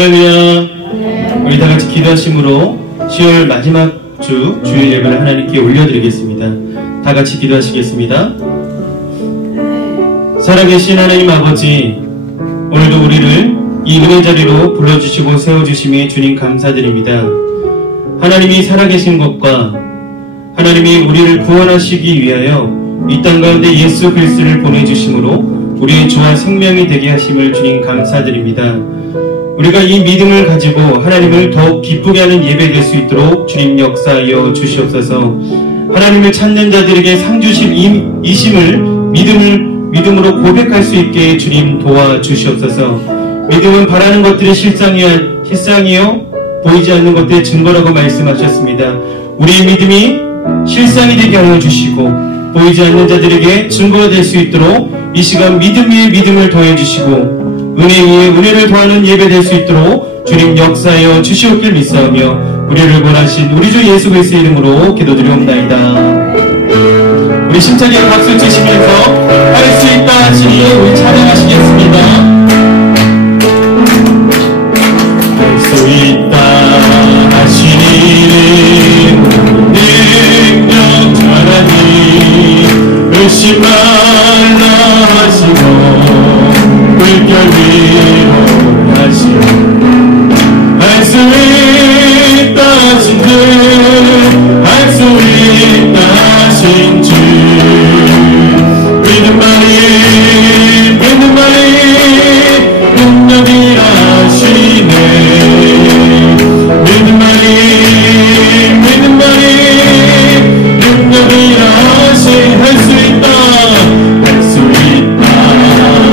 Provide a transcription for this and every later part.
할렐루야. 우리 다 같이 기도하심으로 10월 마지막 주 주일 예배를 하나님께 올려드리겠습니다. 다 같이 기도하시겠습니다. 살아계신 하나님 아버지, 오늘도 우리를 이 은혜 자리로 불러주시고 세워주심에 주님 감사드립니다. 하나님이 살아계신 것과 하나님이 우리를 구원하시기 위하여 이 땅 가운데 예수 그리스도를 보내주심으로 우리의 주와 생명이 되게 하심을 주님 감사드립니다. 우리가 이 믿음을 가지고 하나님을 더욱 기쁘게 하는 예배 될 수 있도록 주님 역사하여 주시옵소서. 하나님을 찾는 자들에게 상 주실 이심을 믿음으로 고백할 수 있게 주님 도와주시옵소서. 믿음은 바라는 것들이 실상이요 보이지 않는 것들의 증거라고 말씀하셨습니다. 우리의 믿음이 실상이 되게 하여 주시고 보이지 않는 자들에게 증거가 될 수 있도록 이 시간 믿음 위에 믿음을 더해 주시고 은혜 위에 은혜를 더하는 예배 될 수 있도록 주님 역사하여 주시옵길 믿사오며 우리를 원하신 우리 주 예수 그리스도의 이름으로 기도드리옵나이다. 우리 심차게 박수 치시면서 할 수 있다 하시니 우리 찬양하시겠습니다. 할 수 있다 하시니 능력 하나님 의심 말라 하시고 물결 위로 하시고 할 수 있다 하신 주 할 수 있다 하신 주 믿음만이 능력이라 하시네. 믿음만이 능력이라 하시 할 수 있다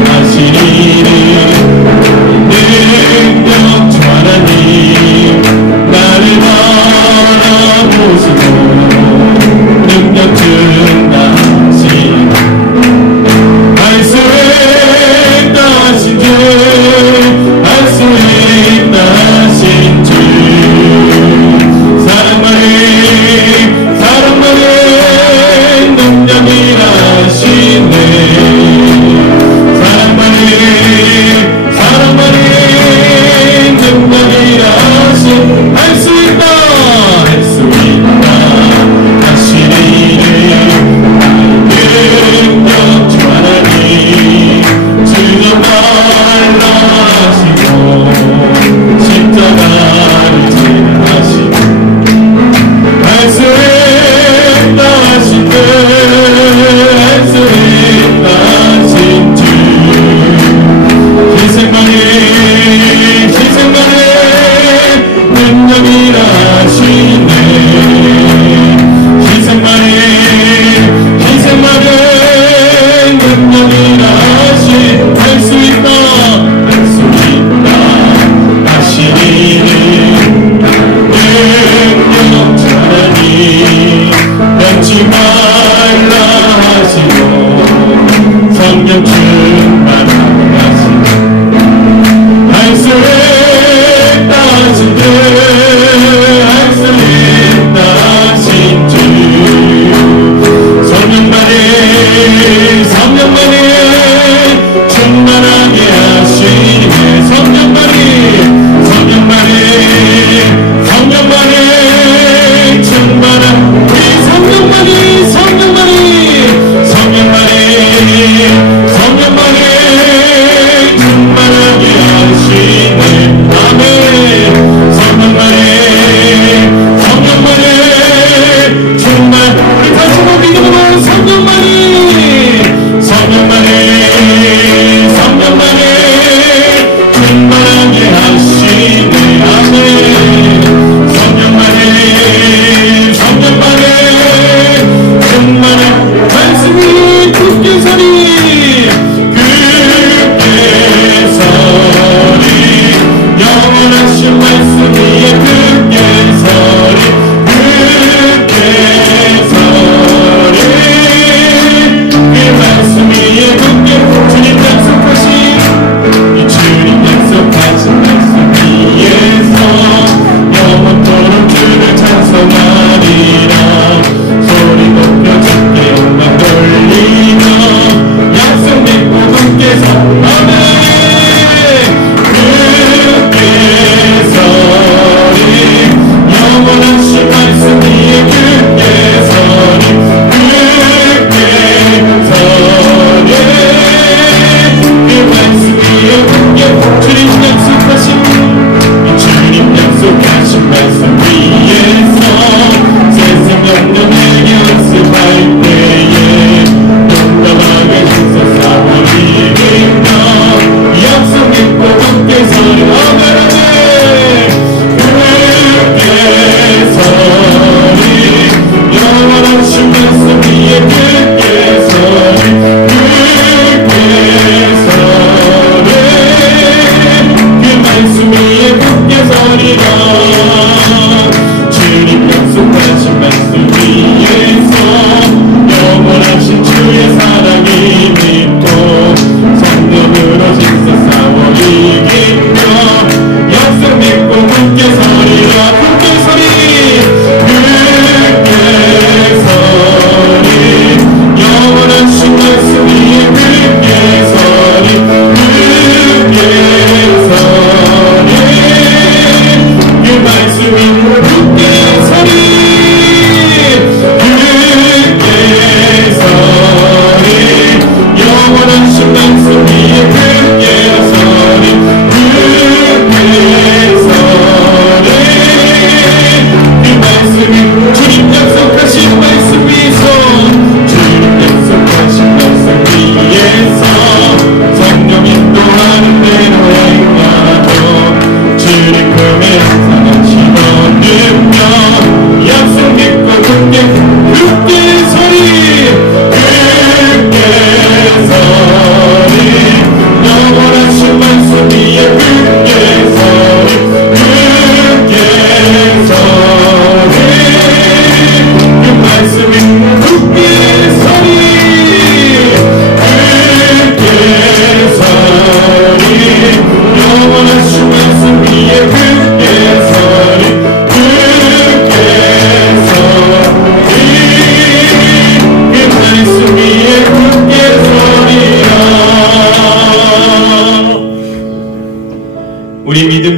하시니 능력 주 하나님 나를 바라보시고 능력 증가하시니 할 수 있다 하신 주 할 수 있다 하신 주 사랑만이 능력이라 하시네. 사랑만이 능력이라 하신 할 수 있다 하시니 능력 주 하나님 주여 말라 하시고 십자가를 지는 하시고 할 수 있다 하신 주 할 수 있다 하신 주 희생만이 능력이라 하시네. 희생만이 능력이라 하시 할 수 있다 하시니 능력 주 하나님 변치 말라 하시고 성령 충만하게 하시고 할 수 있다 하신 주 할 수 있다 하신 주 성령만이 충만하게 하시네. 성령만이 충만한 충만하게 하시네. 아멘. 성령만이 충만 우리 다시 한번 믿음으로 성령만이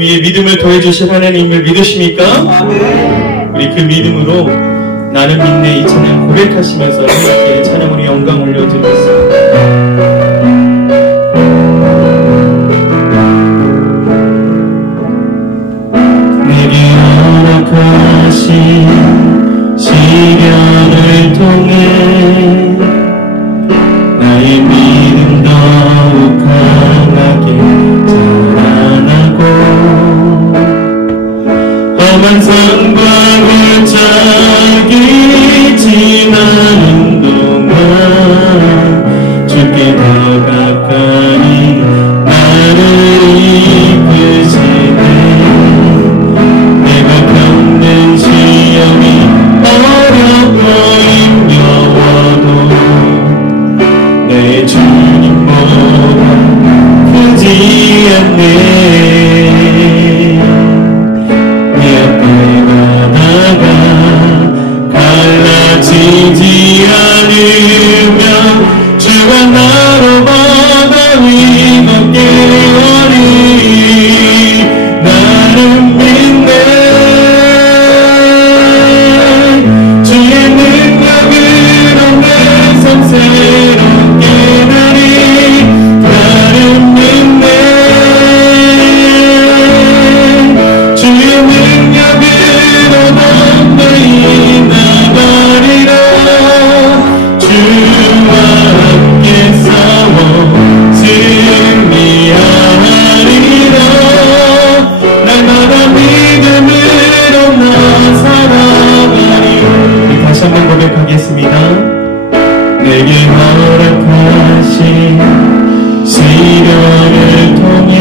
우리의 믿음을 더해주실 하나님을 믿으십니까? 아멘. 우리 그 믿음으로 나는 믿네 이 찬양 고백하시면서 함께 찬양으로 영광 올려드리겠습니다. 내게 허락하신 시련을 통해 나의 믿음 더욱 강하게 자라나고 험한 산과 골짜기 지나는 동안 주께 더 가까이 나를 이끄시네. 내가 겪는 시험이 어렵고 힘겨워도 내 주님보다 크지 않네. 내 앞에 바다가 갈라지지 않으면 주가 나로 바다 위 걷게 하리. 나는 믿네. 주의 능력으로 내 삶 새롭게 하리. 나는 믿네. 주의 능력으로 남바이 나가리라. 주와 함께 싸워 승리하리라. 날마다 믿음으로 나 살아가리. 다시 한번 고백하겠습니다. 내게 허락하신 시련을 통해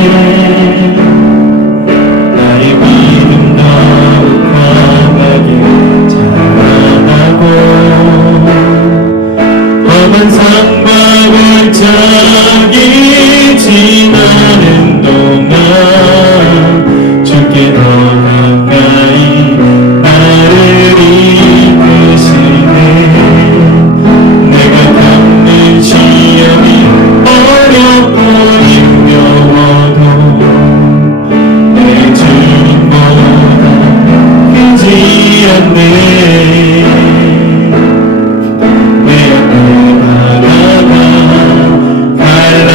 나의 믿음 더욱 강하게 자라나고 험한 산과 골짜기 지나는 동안 주께 더 가까이 나를 이끄시네. 내가 겪는 시험이 어렵고 힘겨워도 내 주님보다 크지 않네. 내 앞에 바다가 갈라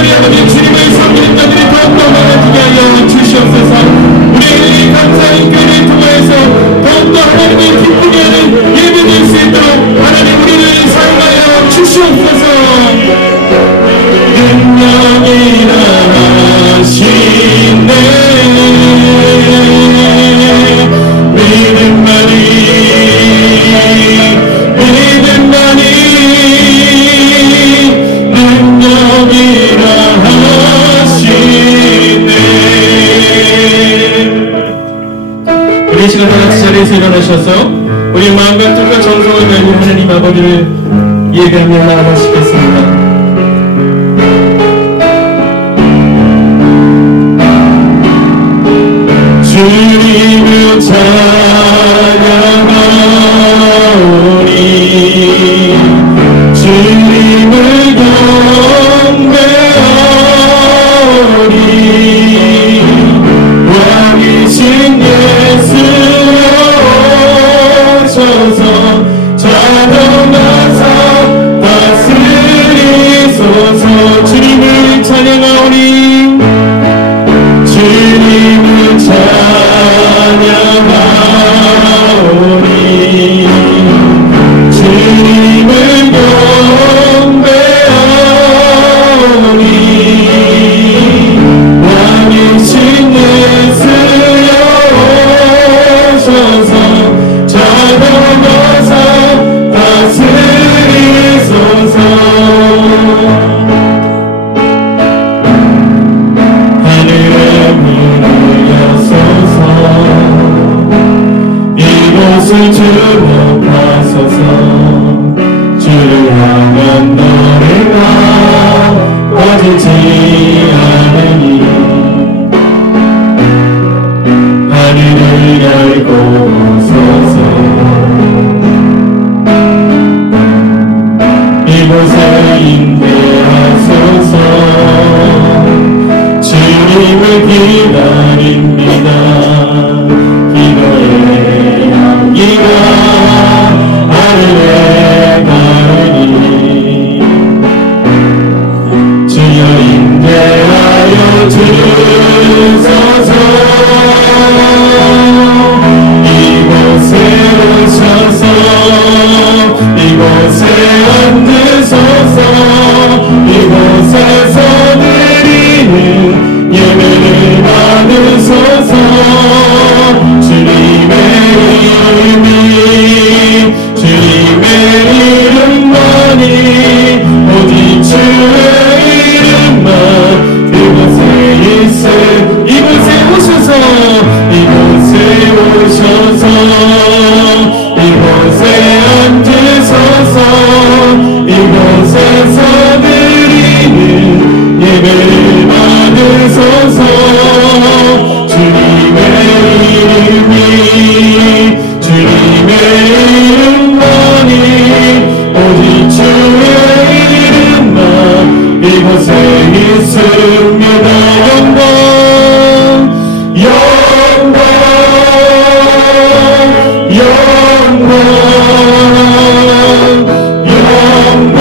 하나님 아버지 주님을 섬기는 자들이 더욱더 많아지게 하여 주시옵소서. 우리의 감사의 교회를 통해서 더욱더 하나님을 기쁘게 하는 예배될 수 있도록 하나님 우리를 사용하여 주시옵소서. 능력이나 하시네 믿음만이 능력이라 하시네. 우리 시간 다같이 자리에서 일어나셔서 우리 마음과 뜻과 정성을 다하고 하나님 아버지를 예배하며 나아가시겠습니다. 주님을 찬양하오니 주님을 경배하오니 왕이신 예수 오셔서 자동하사 다스리소서. 주님을 찬양하오니 주님을 찬양하오니 주님을 경배하오니 왕이신 예수 오셔서 자동하사 다스리소서. 하늘에 문을 여소서. 이곳을 주목하소서. 주를 향한 노래가 꺼지지 않으니 하늘을 열고 오소서. 이곳에 임대하소서. 주님을 기다립니다. 기도의 향기가 하늘에 가르니 주여 임대하여 주소서. 이곳에 오셔서 이곳에 앉으소서. 이곳에서 드리는 예배를 받으소서. 주님의 이름이 주님의 이름만이 오직 주의 이름만 이곳에 있어. 이곳에 오셔서 이곳에 오셔서 이곳에 앉으소서. 이곳에서 드리는 예배를 받으소서. 주님의 이름이 주님의 이름만이 오직 주의 이름만 이곳에 있으며다. 영광 영광 영광 영광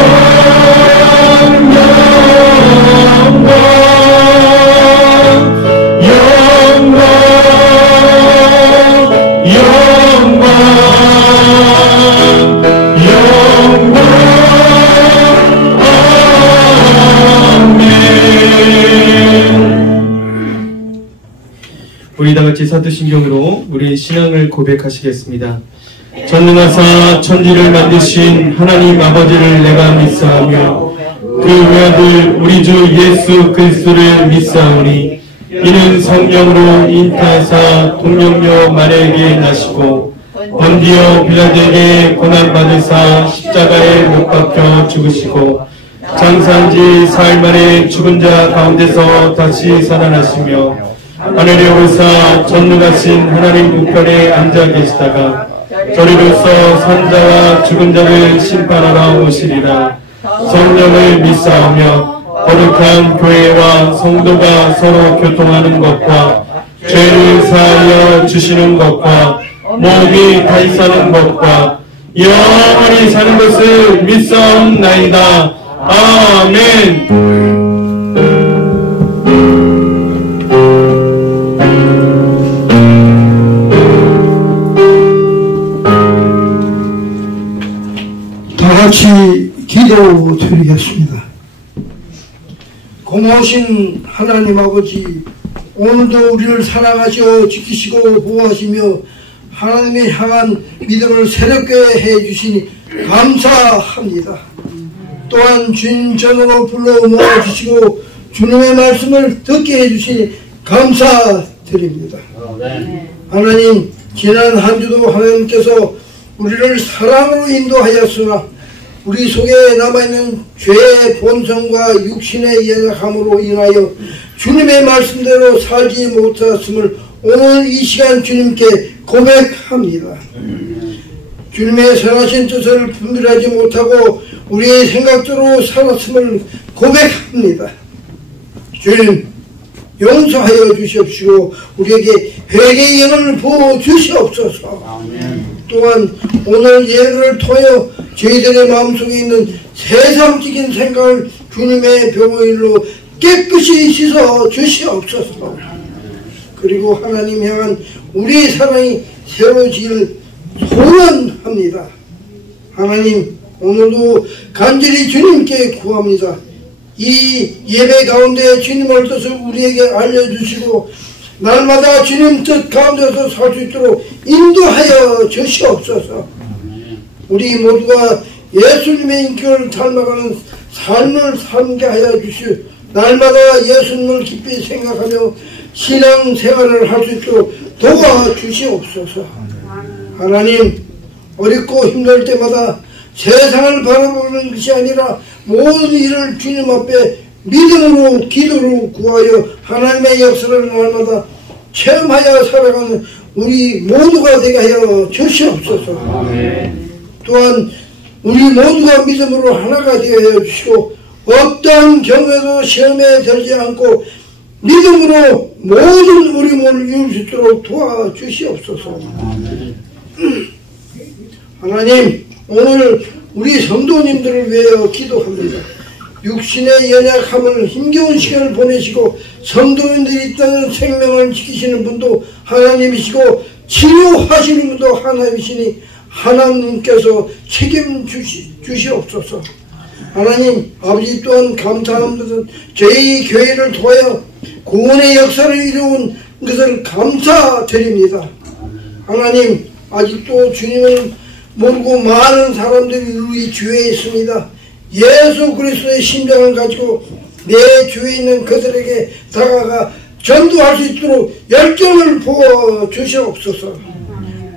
우리 다같이 사도신경으로 우리의 신앙을 고백하시겠습니다. 전능하사 천지를 만드신 하나님 아버지를 내가 믿사오며 그 외아들 우리 주 예수 그리스도를 믿사오니 이는 성령으로 잉태하사 동정녀 마리아에게 나시고 본디오 빌라도에게 고난받으사 십자가에 못 박혀 죽으시고 장사한 지 사흘 만에 죽은 자 가운데서 다시 살아나시며 하늘에 오사 전능하신 하나님 우편에 앉아 계시다가 저리로서 산자와 죽은 자를 심판하러 오시리라. 성령을 믿사오며 거룩한 교회와 성도가 서로 교통하는 것과 죄를 사하여 주시는 것과 몸이 다시 사는 것과 영원히 사는 것을 믿사옵나이다. 아멘. 기도드리겠습니다. 고마우신 하나님 아버지, 오늘도 우리를 사랑하시어 지키시고 보호하시며 하나님을 향한 믿음을 새롭게 해주시니 감사합니다. 또한 주님 전으로 불러 모아주시고 주님의 말씀을 듣게 해주시니 감사드립니다. 하나님, 지난 한 주도 하나님께서 우리를 사랑으로 인도하였으나 우리 속에 남아있는 죄의 본성과 육신의 연약함으로 인하여 주님의 말씀대로 살지 못하였음을 오늘 이 시간 주님께 고백합니다. 주님의 선하신 뜻을 분별하지 못하고 우리의 생각대로 살았음을 고백합니다. 주님, 용서하여 주시옵시고 우리에게 회개의 영을 부어주시옵소서. 또한 오늘 예를 통하여 저희들의 마음속에 있는 세상적인 생각을 주님의 병의일로 깨끗이 씻어 주시옵소서. 그리고 하나님 향한 우리 사랑이 새로워지길 소원합니다. 하나님, 오늘도 간절히 주님께 구합니다. 이 예배 가운데 주님의 뜻을 우리에게 알려주시고 날마다 주님 뜻 가운데서 살 수 있도록 인도하여 주시옵소서. 우리 모두가 예수님의 인격을 닮아가는 삶을 살게 하여 주시오. 날마다 예수님을 깊이 생각하며 신앙생활을 할 수 있도록 도와주시옵소서. 하나님, 어렵고 힘들 때마다 세상을 바라보는 것이 아니라 모든 일을 주님 앞에 믿음으로 기도로 구하여 하나님의 역사를 날마다 체험하여 살아가는 우리 모두가 되게 하여 주시옵소서. 또한 우리 모두가 믿음으로 하나가 되게 하여 주시고 어떠한 경우에도 시험에 들지 않고 믿음으로 모든 어려움을 이룰 수 있도록 도와주시옵소서. 하나님, 오늘 우리 성도님들을 위하여 기도합니다. 육신의 연약함을 힘겨운 시간을 보내시고 성도님들이 있다는 생명을 지키시는 분도 하나님이시고 치료하시는 분도 하나님이시니 하나님께서 책임주시옵소서. 하나님 아버지, 또한 감사한 것은 저희 교회를 통하여 구원의 역사를 이루은 것을 감사드립니다. 하나님, 아직도 주님을 모르고 많은 사람들이 우리 주위에 있습니다. 예수 그리스도의 심장을 가지고 내 주위에 있는 그들에게 다가가 전도할 수 있도록 열정을 부어주시옵소서.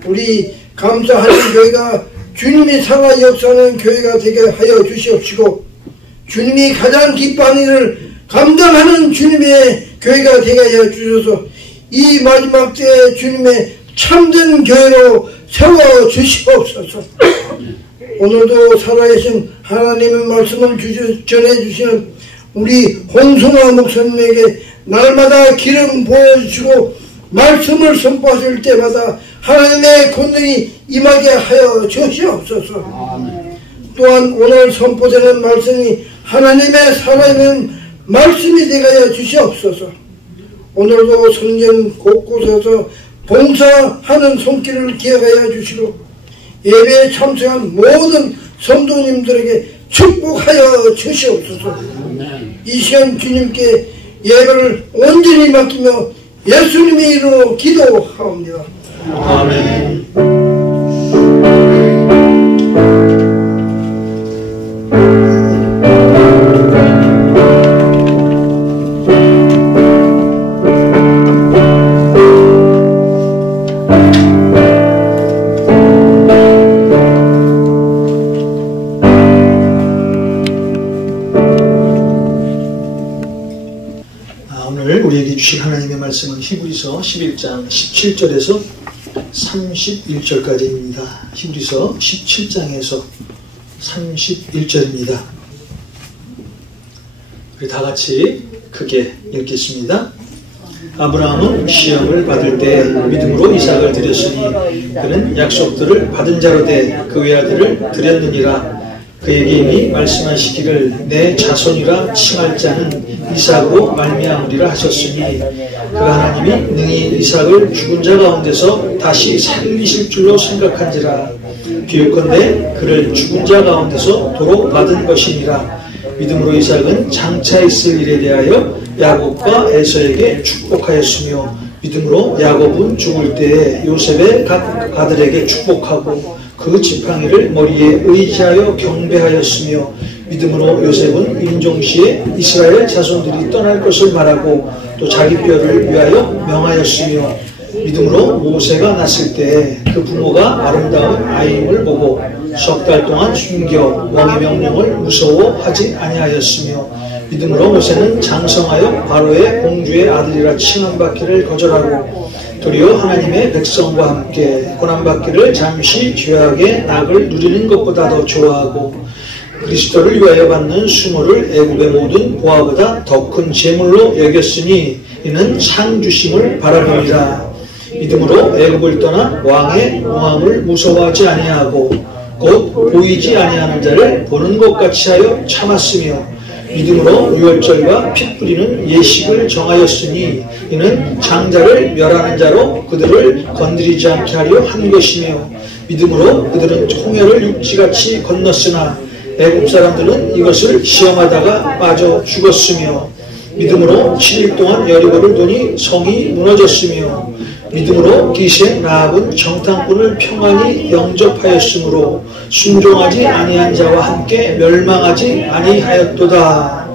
우리 감사하는 교회가 주님이 살아 역사하는 교회가 되게 하여 주시옵시고 주님이 가장 기뻐하는 일을 감당하는 주님의 교회가 되게 하여 주셔서 이 마지막 때에 주님의 참된 교회로 세워주시옵소서. 오늘도 살아계신 하나님의 말씀을 전해주시는 우리 홍성화 목사님에게 날마다 기름 부어주시고 말씀을 선포하실 때마다 하나님의 권능이 임하게 하여 주시옵소서. 또한 오늘 선포되는 말씀이 하나님의 살아있는 말씀이 되게 하여 주시옵소서. 오늘도 성전 곳곳에서 봉사하는 손길을 기억하여 주시고 예배에 참석한 모든 성도님들에게 축복하여 주시옵소서. 이 시간 주님께 예배를 온전히 맡기며 예수님의 이름으로 기도하옵니다. 아멘. 오늘 우리에게 주신 하나님의 말씀은 히브리서 11장 17절에서 31절까지입니다. 히브리서 17장에서 31절입니다. 우리 다 같이 크게 읽겠습니다. 아브라함은 시험을 받을 때 믿음으로 이삭을 드렸으니 그는 약속들을 받은 자로 돼 그 외아들을 드렸느니라. 그에게 이미 말씀하시기를 내 자손이라 칭할 자는 이삭으로 말미암으리라 하셨으니 그가 하나님이 능히 이삭을 죽은 자 가운데서 다시 살리실 줄로 생각한지라. 비유컨대 그를 죽은 자 가운데서 도로 받은 것이니라. 믿음으로 이삭은 장차 있을 일에 대하여 야곱과 에서에게 축복하였으며 믿음으로 야곱은 죽을 때에 요셉의 각 아들에게 축복하고 그 지팡이를 머리에 의지하여 경배하였으며 믿음으로 요셉은 인종시에 이스라엘 자손들이 떠날 것을 말하고 또 자기 뼈를 위하여 명하였으며 믿음으로 모세가 났을 때 그 부모가 아름다운 아이임을 보고 석 달 동안 숨겨 왕의 명령을 무서워하지 아니하였으며 믿음으로 모세는 장성하여 바로의 공주의 아들이라 칭함받기를 거절하고 도리어 하나님의 백성과 함께 고난받기를 잠시 죄악의 낙을 누리는 것보다 더 좋아하고 그리스도를 위하여 받는 수모를 애굽의 모든 보화보다 더 큰 재물로 여겼으니 이는 상 주심을 바라봅니다. 믿음으로 애굽을 떠나 왕의 모함을 무서워하지 아니하고 곧 보이지 아니하는 자를 보는 것 같이 하여 참았으며 믿음으로 유월절과 피 뿌리는 예식을 정하였으니 이는 장자를 멸하는 자로 그들을 건드리지 않게 하려 한 것이며 믿음으로 그들은 홍해를 육지같이 건넜으나 애굽 사람들은 이것을 시험하다가 빠져 죽었으며 믿음으로 7일 동안 여리고를 도니 성이 무너졌으며 믿음으로 기생 라합은 정탐꾼을 평안히 영접하였으므로 순종하지 아니한 자와 함께 멸망하지 아니하였도다.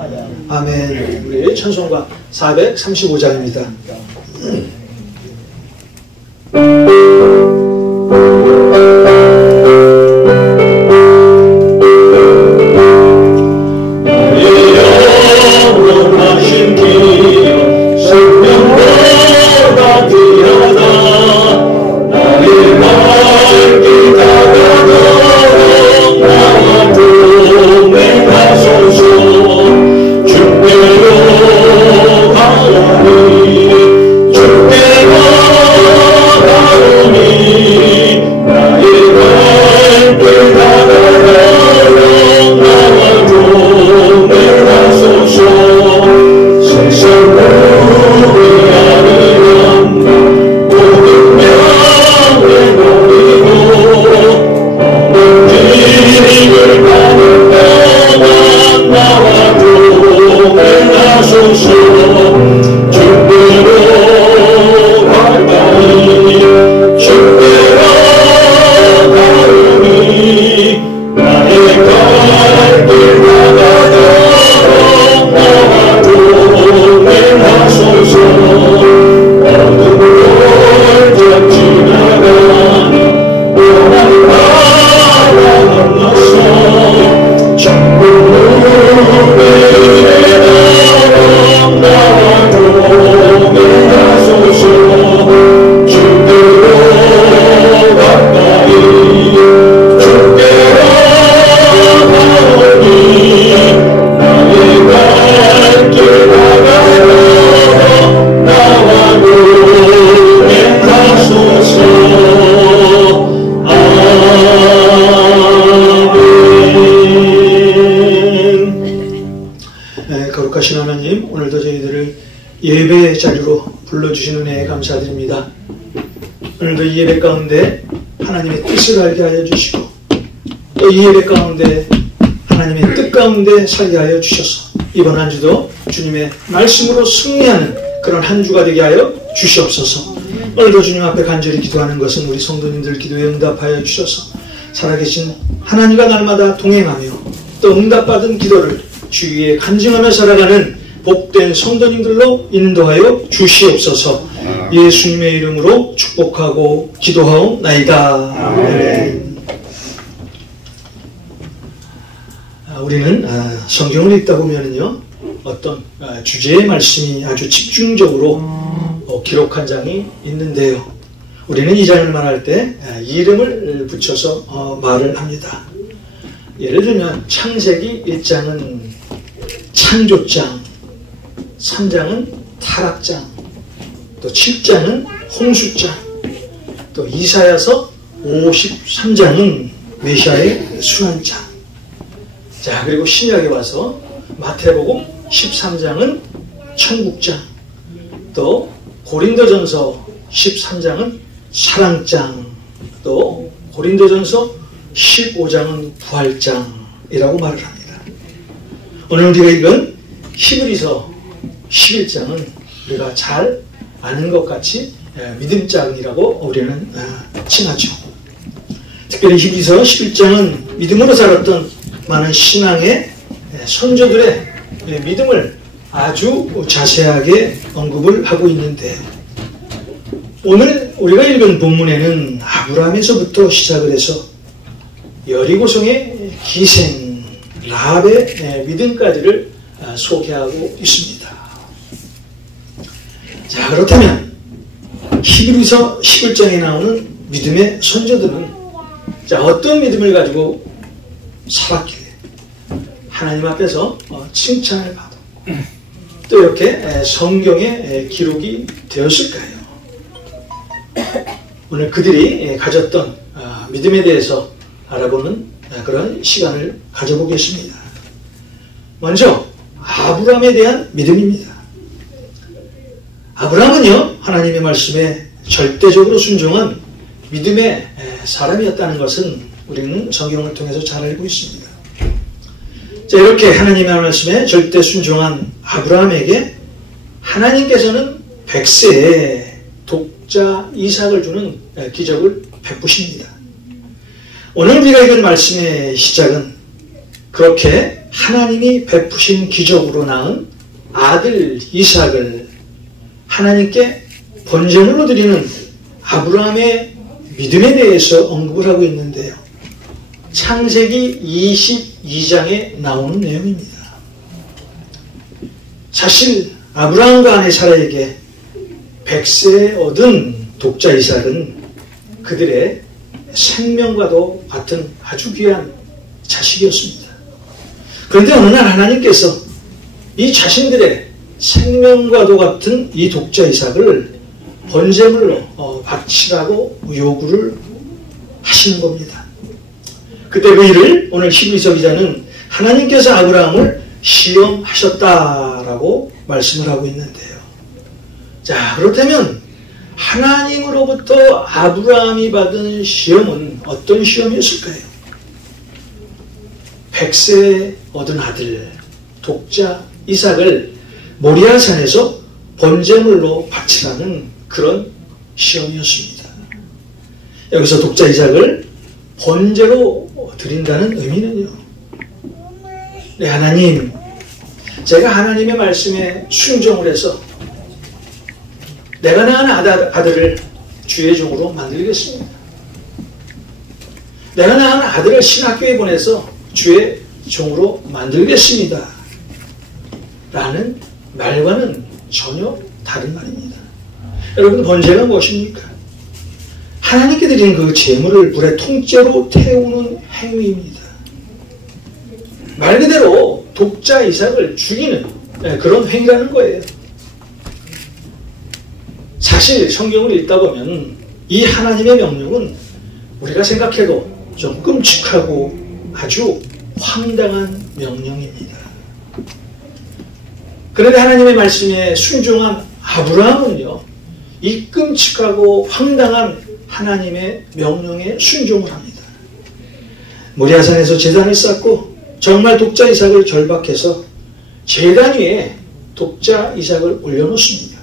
아멘. 우리의 찬송가 435장입니다. 거룩하신 하나님, 오늘도 저희들을 예배의 자리로 불러주신 은혜에 감사드립니다. 오늘도 이 예배 가운데 하나님의 뜻을 알게 하여 주시고 또 이 예배 가운데 하나님의 뜻 가운데 살게 하여 주셔서 이번 한 주도 주님의 말씀으로 승리하는 그런 한 주가 되게 하여 주시옵소서. 오늘도 주님 앞에 간절히 기도하는 것은 우리 성도님들 기도에 응답하여 주셔서 살아계신 하나님과 날마다 동행하며 또 응답받은 기도를 주위에 간증하며 살아가는 복된 성도님들로 인도하여 주시옵소서. 예수님의 이름으로 축복하고 기도하옵나이다. 아멘. 우리는 성경을 읽다 보면은요, 어떤 주제의 말씀이 아주 집중적으로 기록한 장이 있는데요. 우리는 이 장을 말할 때 이름을 붙여서 말을 합니다. 예를 들면 창세기 1장은 창조장, 3장은 타락장, 또 7장은 홍수장, 또 이사야서 53장은 메시아의 순환장. 자, 그리고 신약에 와서 마태복음 13장은 천국장, 또 고린도전서 13장은 사랑장, 또 고린도전서 15장은 부활장이라고 말을 합니다. 오늘 우리가 읽은 히브리서 11장은 우리가 잘 아는 것 같이 믿음장이라고 우리는 칭하죠. 특별히 히브리서 11장은 믿음으로 살았던 많은 신앙의 선조들의 믿음을 아주 자세하게 언급을 하고 있는데, 오늘 우리가 읽은 본문에는 아브라함에서부터 시작을 해서 여리고성의 기생 라합의 믿음까지를 소개하고 있습니다. 자, 그렇다면 히브리서 11장에 나오는 믿음의 선조들은 자, 어떤 믿음을 가지고 살았길래 하나님 앞에서 칭찬을 받았고 또 이렇게 성경에 기록이 되었을까요? 오늘 그들이 가졌던 믿음에 대해서 알아보는 그런 시간을 가져보겠습니다. 먼저 아브라함에 대한 믿음입니다. 아브라함은요, 하나님의 말씀에 절대적으로 순종한 믿음의 사람이었다는 것은 우리는 성경을 통해서 잘 알고 있습니다. 자, 이렇게 하나님의 말씀에 절대 순종한 아브라함에게 하나님께서는 100세에 독자 이삭을 주는 기적을 베푸십니다. 오늘 우리가 읽은 말씀의 시작은 그렇게 하나님이 베푸신 기적으로 낳은 아들 이삭을 하나님께 번제물로 드리는 아브라함의 믿음에 대해서 언급을 하고 있는데요. 창세기 22장에 나오는 내용입니다. 사실 아브라함과 아내 사라에게 100세에 얻은 독자 이삭은 그들의 생명과도 같은 아주 귀한 자식이었습니다. 그런데 어느 날 하나님께서 이 자신들의 생명과도 같은 이 독자 이삭을 번제물로 바치라고 요구를 하시는 겁니다. 그때 그 일을 오늘 히브리서 기자는 하나님께서 아브라함을 시험하셨다라고 말씀을 하고 있는데요. 자, 그렇다면 하나님으로부터 아브라함이 받은 시험은 어떤 시험이었을까요? 100세에 얻은 아들 독자 이삭을 모리아산에서 번제물로 바치라는 그런 시험이었습니다. 여기서 독자 이삭을 번제로 드린다는 의미는요, 네, 하나님, 제가 하나님의 말씀에 순종을 해서 내가 낳은 아들을 주의 종으로 만들겠습니다. 내가 낳은 아들을 신학교에 보내서 주의 종으로 만들겠습니다. 라는 말과는 전혀 다른 말입니다. 여러분, 번제가 무엇입니까? 하나님께 드린 그 제물을 불에 통째로 태우는 행위입니다. 말 그대로 독자 이삭을 죽이는 그런 행위라는 거예요. 사실 성경을 읽다 보면 이 하나님의 명령은 우리가 생각해도 좀 끔찍하고 아주 황당한 명령입니다. 그런데 하나님의 말씀에 순종한 아브라함은요, 이 끔찍하고 황당한 하나님의 명령에 순종을 합니다. 모리아산에서 제단을 쌓고 정말 독자 이삭을 절박해서 제단 위에 독자 이삭을 올려놓습니다.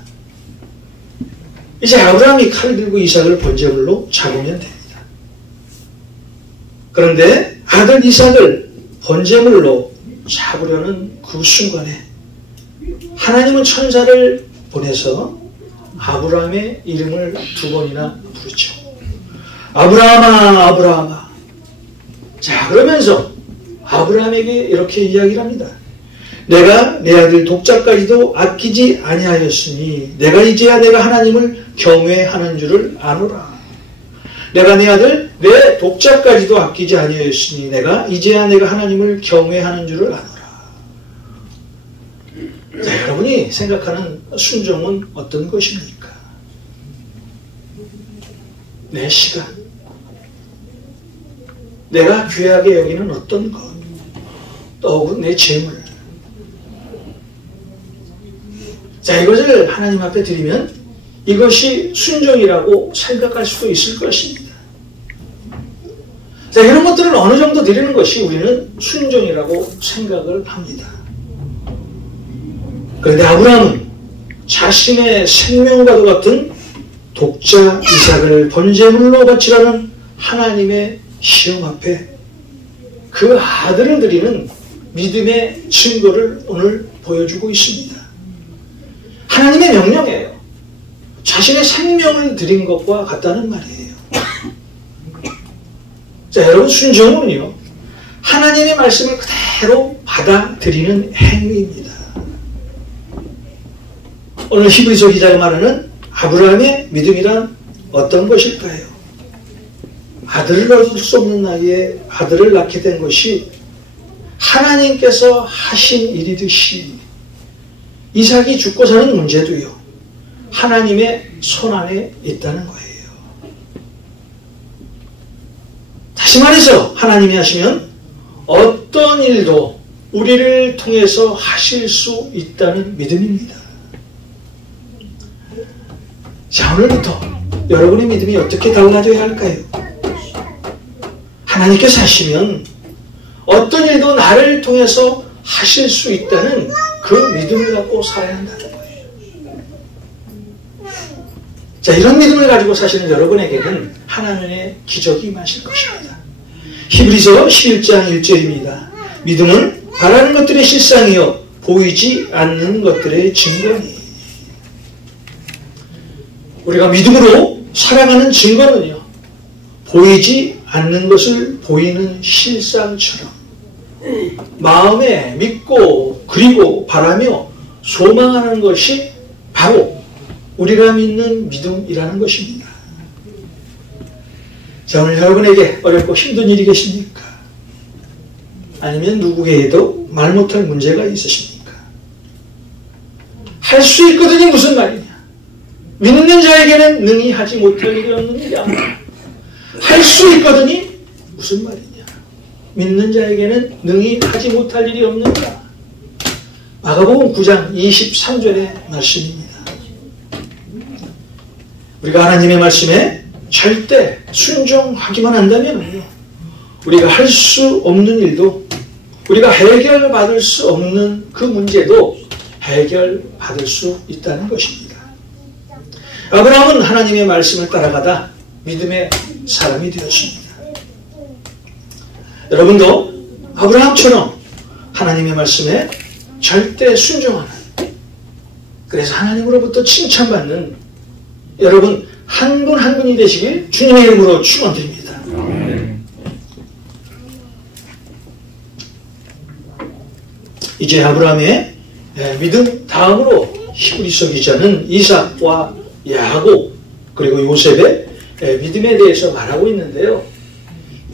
이제 아브라함이 칼을 들고 이삭을 번제물로 잡으면 됩니다. 그런데 아들 이삭을 번제물로 잡으려는 그 순간에 하나님은 천사를 보내서 아브라함의 이름을 2번이나 부르죠. 아브라함아, 아브라함아. 자, 그러면서 아브라함에게 이렇게 이야기를 합니다. 내가 내 아들 독자까지도 아끼지 아니하였으니 내가 이제야 내가 하나님을 경외하는 줄을 아노라. 내가 내 아들 내 독자까지도 아끼지 아니하였으니 내가 이제야 내가 하나님을 경외하는 줄을 아노라. 자, 여러분이 생각하는 순종은 어떤 것입니까? 내 시간, 내가 귀하게 여기는 어떤 것, 또 내 재물. 자, 이것을 하나님 앞에 드리면 이것이 순종이라고 생각할 수도 있을 것입니다. 자, 이런 것들을 어느 정도 드리는 것이 우리는 순종이라고 생각을 합니다. 그런데 아브라함은 자신의 생명과도 같은 독자 이삭을 번제물로 바치라는 하나님의 시험 앞에 그 아들을 드리는 믿음의 증거를 오늘 보여주고 있습니다. 하나님의 명령이에요. 자신의 생명을 드린 것과 같다는 말이에요. 자, 여러분, 순종은요, 하나님의 말씀을 그대로 받아들이는 행위입니다. 오늘 히브리서 기자가 말하는 아브라함의 믿음이란 어떤 것일까요? 아들을 얻을 수 없는 나이에 아들을 낳게 된 것이 하나님께서 하신 일이듯이 이삭이 죽고 사는 문제도요, 하나님의 손안에 있다는 거예요. 다시 말해서 하나님이 하시면 어떤 일도 우리를 통해서 하실 수 있다는 믿음입니다. 자, 오늘부터 여러분의 믿음이 어떻게 달라져야 할까요? 하나님께서 하시면 어떤 일도 나를 통해서 하실 수 있다는 그 믿음을 갖고 살아야 한다는 거예요. 자, 이런 믿음을 가지고 사시는 여러분에게는 하나님의 기적이 임하실 것입니다. 히브리서 11장 1절입니다. 믿음은 바라는 것들의 실상이요 보이지 않는 것들의 증거니. 우리가 믿음으로 살아가는 증거는요, 보이지 않는 것을 보이는 실상처럼 마음에 믿고 그리고 바라며 소망하는 것이 바로 우리가 믿는 믿음이라는 것입니다. 자, 오늘 여러분에게 어렵고 힘든 일이 계십니까? 아니면 누구에게도 말 못할 문제가 있으십니까? 할 수 있거든요. 무슨 말이냐? 믿는 자에게는 능히 하지 못할 일이 없느니라. 할 수 있거든요. 무슨 말이냐? 믿는 자에게는 능히 하지 못할 일이 없느니라. 마가복음 9장 23절의 말씀입니다. 우리가 하나님의 말씀에 절대 순종하기만 한다면 우리가 할 수 없는 일도, 우리가 해결받을 수 없는 그 문제도 해결받을 수 있다는 것입니다. 아브라함은 하나님의 말씀을 따라가다 믿음의 사람이 되었습니다. 여러분도 아브라함처럼 하나님의 말씀에 절대 순종하는, 그래서 하나님으로부터 칭찬받는 여러분 한 분 한 분이 되시길 주님의 이름으로 축원드립니다. 이제 아브라함의 믿음 다음으로 히브리서 기자는 이삭과 야곱 그리고 요셉의 믿음에 대해서 말하고 있는데요.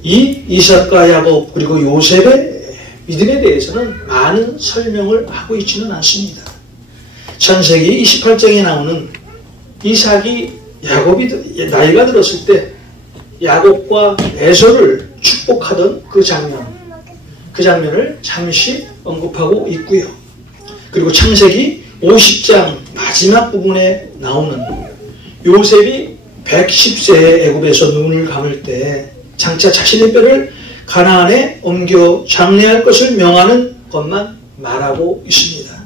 이 이삭과 야곱 그리고 요셉의 믿음에 대해서는 많은 설명을 하고 있지는 않습니다. 창세기 28장에 나오는 이삭이 야곱이 나이가 들었을 때 야곱과 에서를 축복하던 그 장면을 잠시 언급하고 있고요. 그리고 창세기 50장 마지막 부분에 나오는 요셉이 110세에 애굽에서 눈을 감을 때 장차 자신의 뼈를 가나안에 옮겨 장례할 것을 명하는 것만 말하고 있습니다.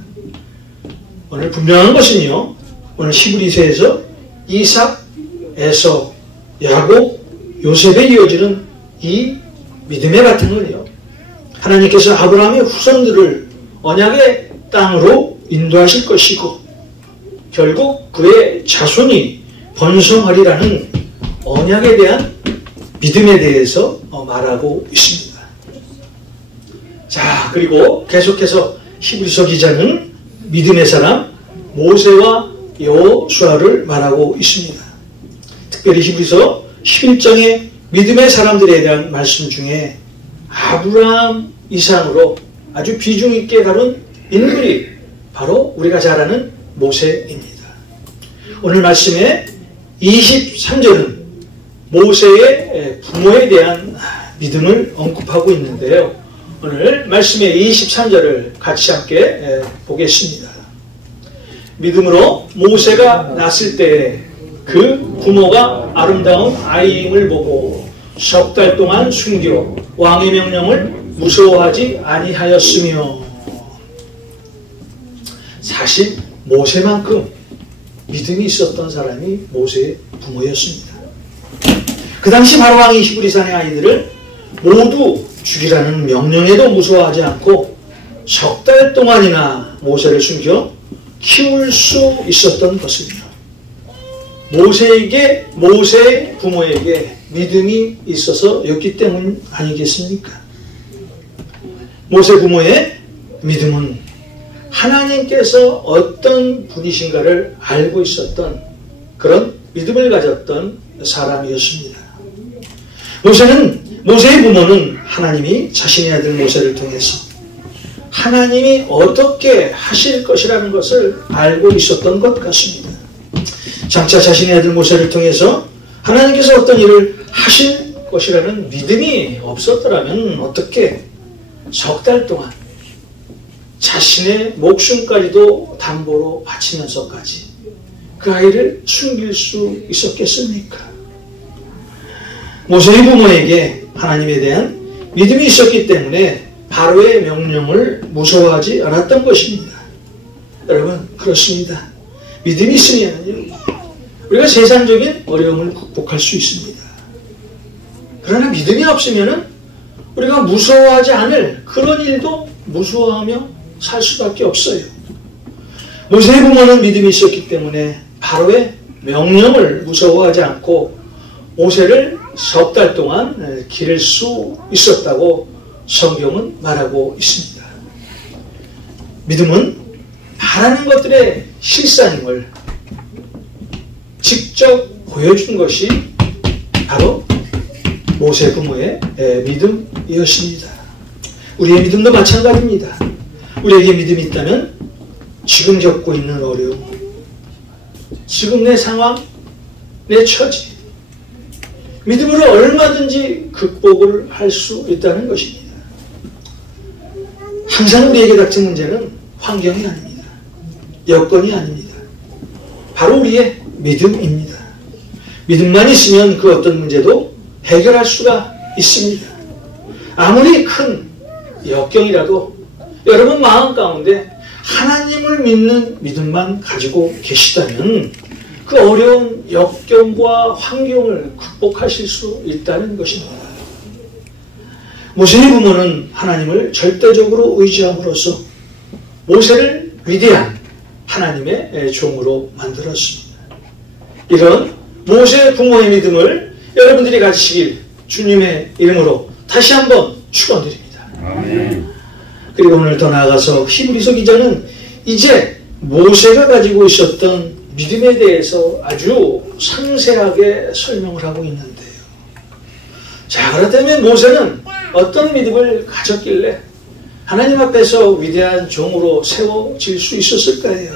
오늘 분명한 것은요, 오늘 히브리서에서 이삭, 에서, 야곱, 요셉에 이어지는 이 믿음의 바탕을요, 하나님께서 아브라함의 후손들을 언약의 땅으로 인도하실 것이고 결국 그의 자손이 번성하리라는 언약에 대한 믿음에 대해서 말하고 있습니다. 자, 그리고 계속해서 히브리서 기자는 믿음의 사람 모세와 여호수아를 말하고 있습니다. 특별히 히브리서 11장의 믿음의 사람들에 대한 말씀 중에 아브라함 이상으로 아주 비중 있게 다룬 인물이 바로 우리가 잘 아는 모세입니다. 오늘 말씀의 23절은 모세의 부모에 대한 믿음을 언급하고 있는데요. 오늘 말씀의 23절을 같이 함께 보겠습니다. 믿음으로 모세가 낳았을 때 그 부모가 아름다운 아이임을 보고 석 달 동안 숨겨 왕의 명령을 무서워하지 아니하였으며. 사실 모세만큼 믿음이 있었던 사람이 모세의 부모였습니다. 그 당시 바로 왕이 히브리산의 아이들을 모두 죽이라는 명령에도 무서워하지 않고 석 달 동안이나 모세를 숨겨 키울 수 있었던 것입니다. 모세에게, 모세의 부모에게 믿음이 있어서였기 때문 아니겠습니까? 모세 부모의 믿음은 하나님께서 어떤 분이신가를 알고 있었던 그런 믿음을 가졌던 사람이었습니다. 모세의 부모는 하나님이 자신의 아들 모세를 통해서 하나님이 어떻게 하실 것이라는 것을 알고 있었던 것 같습니다. 장차 자신의 아들 모세를 통해서 하나님께서 어떤 일을 하실 것이라는 믿음이 없었더라면 어떻게 석 달 동안 자신의 목숨까지도 담보로 바치면서까지 그 아이를 숨길 수 있었겠습니까? 모세의 부모에게 하나님에 대한 믿음이 있었기 때문에 바로의 명령을 무서워하지 않았던 것입니다. 여러분, 그렇습니다. 믿음이 있으면 우리가 세상적인 어려움을 극복할 수 있습니다. 그러나 믿음이 없으면 우리가 무서워하지 않을 그런 일도 무서워하며 살 수밖에 없어요. 모세의 부모는 믿음이 있었기 때문에 바로의 명령을 무서워하지 않고 모세를 석 달 동안 기를 수 있었다고 성경은 말하고 있습니다. 믿음은 바라는 것들의 실상임을 직접 보여준 것이 바로 모세 부모의 믿음이었습니다. 우리의 믿음도 마찬가지입니다. 우리에게 믿음이 있다면 지금 겪고 있는 어려움, 지금 내 상황, 내 처지, 믿음으로 얼마든지 극복을 할 수 있다는 것입니다. 항상 우리에게 닥친 문제는 환경이 아닙니다. 여건이 아닙니다. 바로 우리의 믿음입니다. 믿음만 있으면 그 어떤 문제도 해결할 수가 있습니다. 아무리 큰 역경이라도 여러분 마음 가운데 하나님을 믿는 믿음만 가지고 계시다면 그 어려운 역경과 환경을 극복하실 수 있다는 것입니다. 모세의 부모는 하나님을 절대적으로 의지함으로써 모세를 위대한 하나님의 종으로 만들었습니다. 이런 모세 부모의 믿음을 여러분들이 가지시길 주님의 이름으로 다시 한번 축원드립니다. 그리고 오늘 더 나아가서 히브리서 기자는 이제 모세가 가지고 있었던 믿음에 대해서 아주 상세하게 설명을 하고 있는데요. 자, 그렇다면 모세는 어떤 믿음을 가졌길래 하나님 앞에서 위대한 종으로 세워질 수 있었을까요?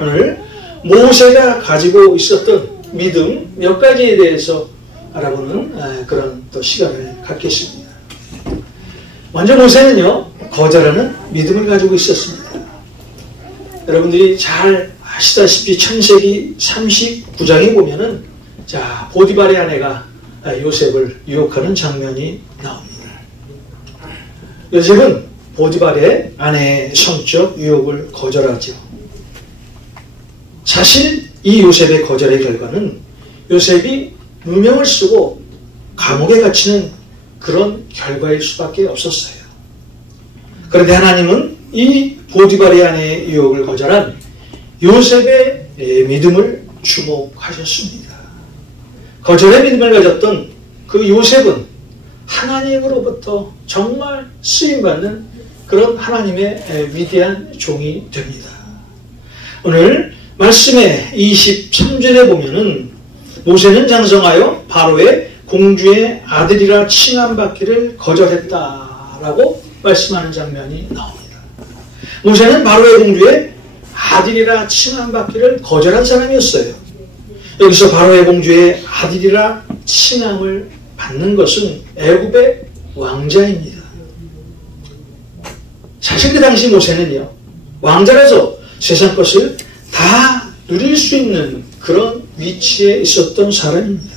오늘 모세가 가지고 있었던 믿음 몇 가지에 대해서 알아보는 그런 또 시간을 갖겠습니다. 먼저 모세는요, 거절하는 믿음을 가지고 있었습니다. 여러분들이 잘 아시다시피 창세기 39장에 보면은 자, 보디발의 아내가 요셉을 유혹하는 장면이 나옵니다. 요셉은 보디발의 아내의 성적 유혹을 거절하죠. 사실 이 요셉의 거절의 결과는 요셉이 누명을 쓰고 감옥에 갇히는 그런 결과일 수밖에 없었어요. 그런데 하나님은 이 보디발의 아내의 유혹을 거절한 요셉의 믿음을 주목하셨습니다. 거절의 믿음을 가졌던 그 요셉은 하나님으로부터 정말 쓰임받는 그런 하나님의 위대한 종이 됩니다. 오늘 말씀의 23절에 보면은 모세는 장성하여 바로의 공주의 아들이라 칭함받기를 거절했다라고 말씀하는 장면이 나옵니다. 모세는 바로의 공주의 아들이라 칭함받기를 거절한 사람이었어요. 여기서 바로의 공주의 아들이라 칭함을 받는 것은 애굽의 왕자입니다. 사실 그 당시 모세는요, 왕자라서 세상 것을 다 누릴 수 있는 그런 위치에 있었던 사람입니다.